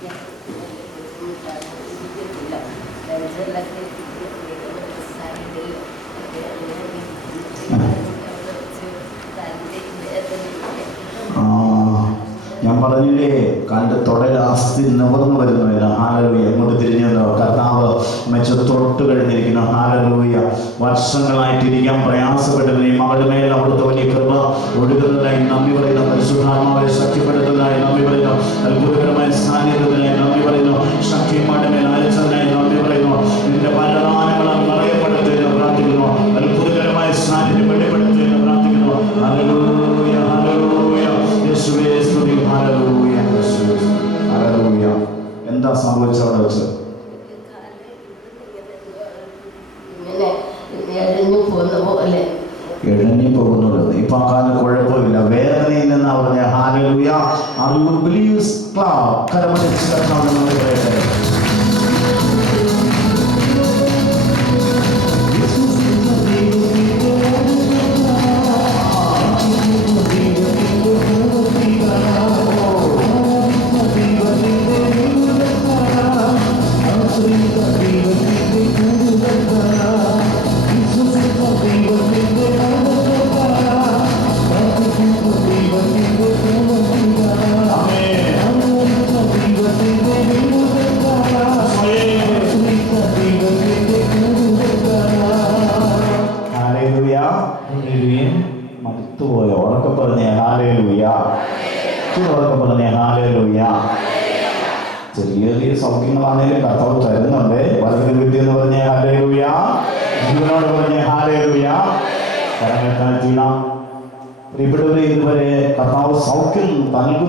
ഞാൻ പറഞ്ഞില്ലേ, കണ്ട് തൊടലാസ്തി നിവർന്നു വരുന്നു. ഹാലലൂയ. അങ്ങോട്ട് തിരിഞ്ഞല്ലോ. കർത്താവ് മെച്ച തൊട്ട് കഴിഞ്ഞിരിക്കുന്നു. ഹാലലൂയ. വർഷങ്ങളായിട്ടിരിക്കാൻ പ്രയാസപ്പെട്ടതിന് ഈ മകളുടെ മേൽ അവിടുത്തെ വലിയ കൃപ ഒഴുകുന്നതിനായി നന്ദി പറയുന്നു. പരിശുദ്ധാത്മാവെ ശക്തിപ്പെടുത്തുന്നതിനായി നന്ദി പറയുന്നു. അത്ഭുതകരമായ സാന്നിധ്യത്തിനായി നന്ദി പറയുന്നു. ശക്തിമാരുടെ മേൽ അയച്ചതിനായി നന്ദി പറയുന്നു. നിന്റെ പരദാനങ്ങളാൽ നിറയപ്പെടുത്തുന്നു പ്രാർത്ഥിക്കുന്നു. അത്ഭുതകരമായ സാന്നിധ്യം വെളിപ്പെടുത്തുന്നു പ്രാർത്ഥിക്കുന്നു. ഹല്ലേലൂയ, ഹല്ലേലൂയ. യേശുവേ സ്തുതി. Hallelujah, hallelujah. എന്താ സംഭവിച്ചത് അവിടെ വെച്ച്? എഴഞ്ഞു പോകുന്നുള്ളൂ. ഇപ്പൊ ആ കാലം കുഴപ്പമില്ല, വേദനയില്ലെന്നാ പറഞ്ഞ. ഹല്ലേലൂയ. കരമടിച്ച് കർത്താവിനെ പറയട്ടെ. മടുത്തുപോയോ? ഉറക്കെ പറഞ്ഞേ ഹല്ലേലൂയ. ഉറക്കെ പറഞ്ഞേ ഹല്ലേലൂയ. ചെറിയ ചെറിയ സൗഖ്യങ്ങളാണെങ്കിലും കർത്താവ് തരുന്നുണ്ട്. വലത് വിദ്യ എന്ന് പറഞ്ഞേ ഹല്ലേലൂയ. ജീവനോട് പറഞ്ഞേ ഹല്ലേലൂയ. കരങ്ങൾ താഴ്ത്തിയിടാം. പ്രിയപ്പെട്ടവരെ, ഇതുവരെ കർത്താവ് സൗഖ്യം നൽകും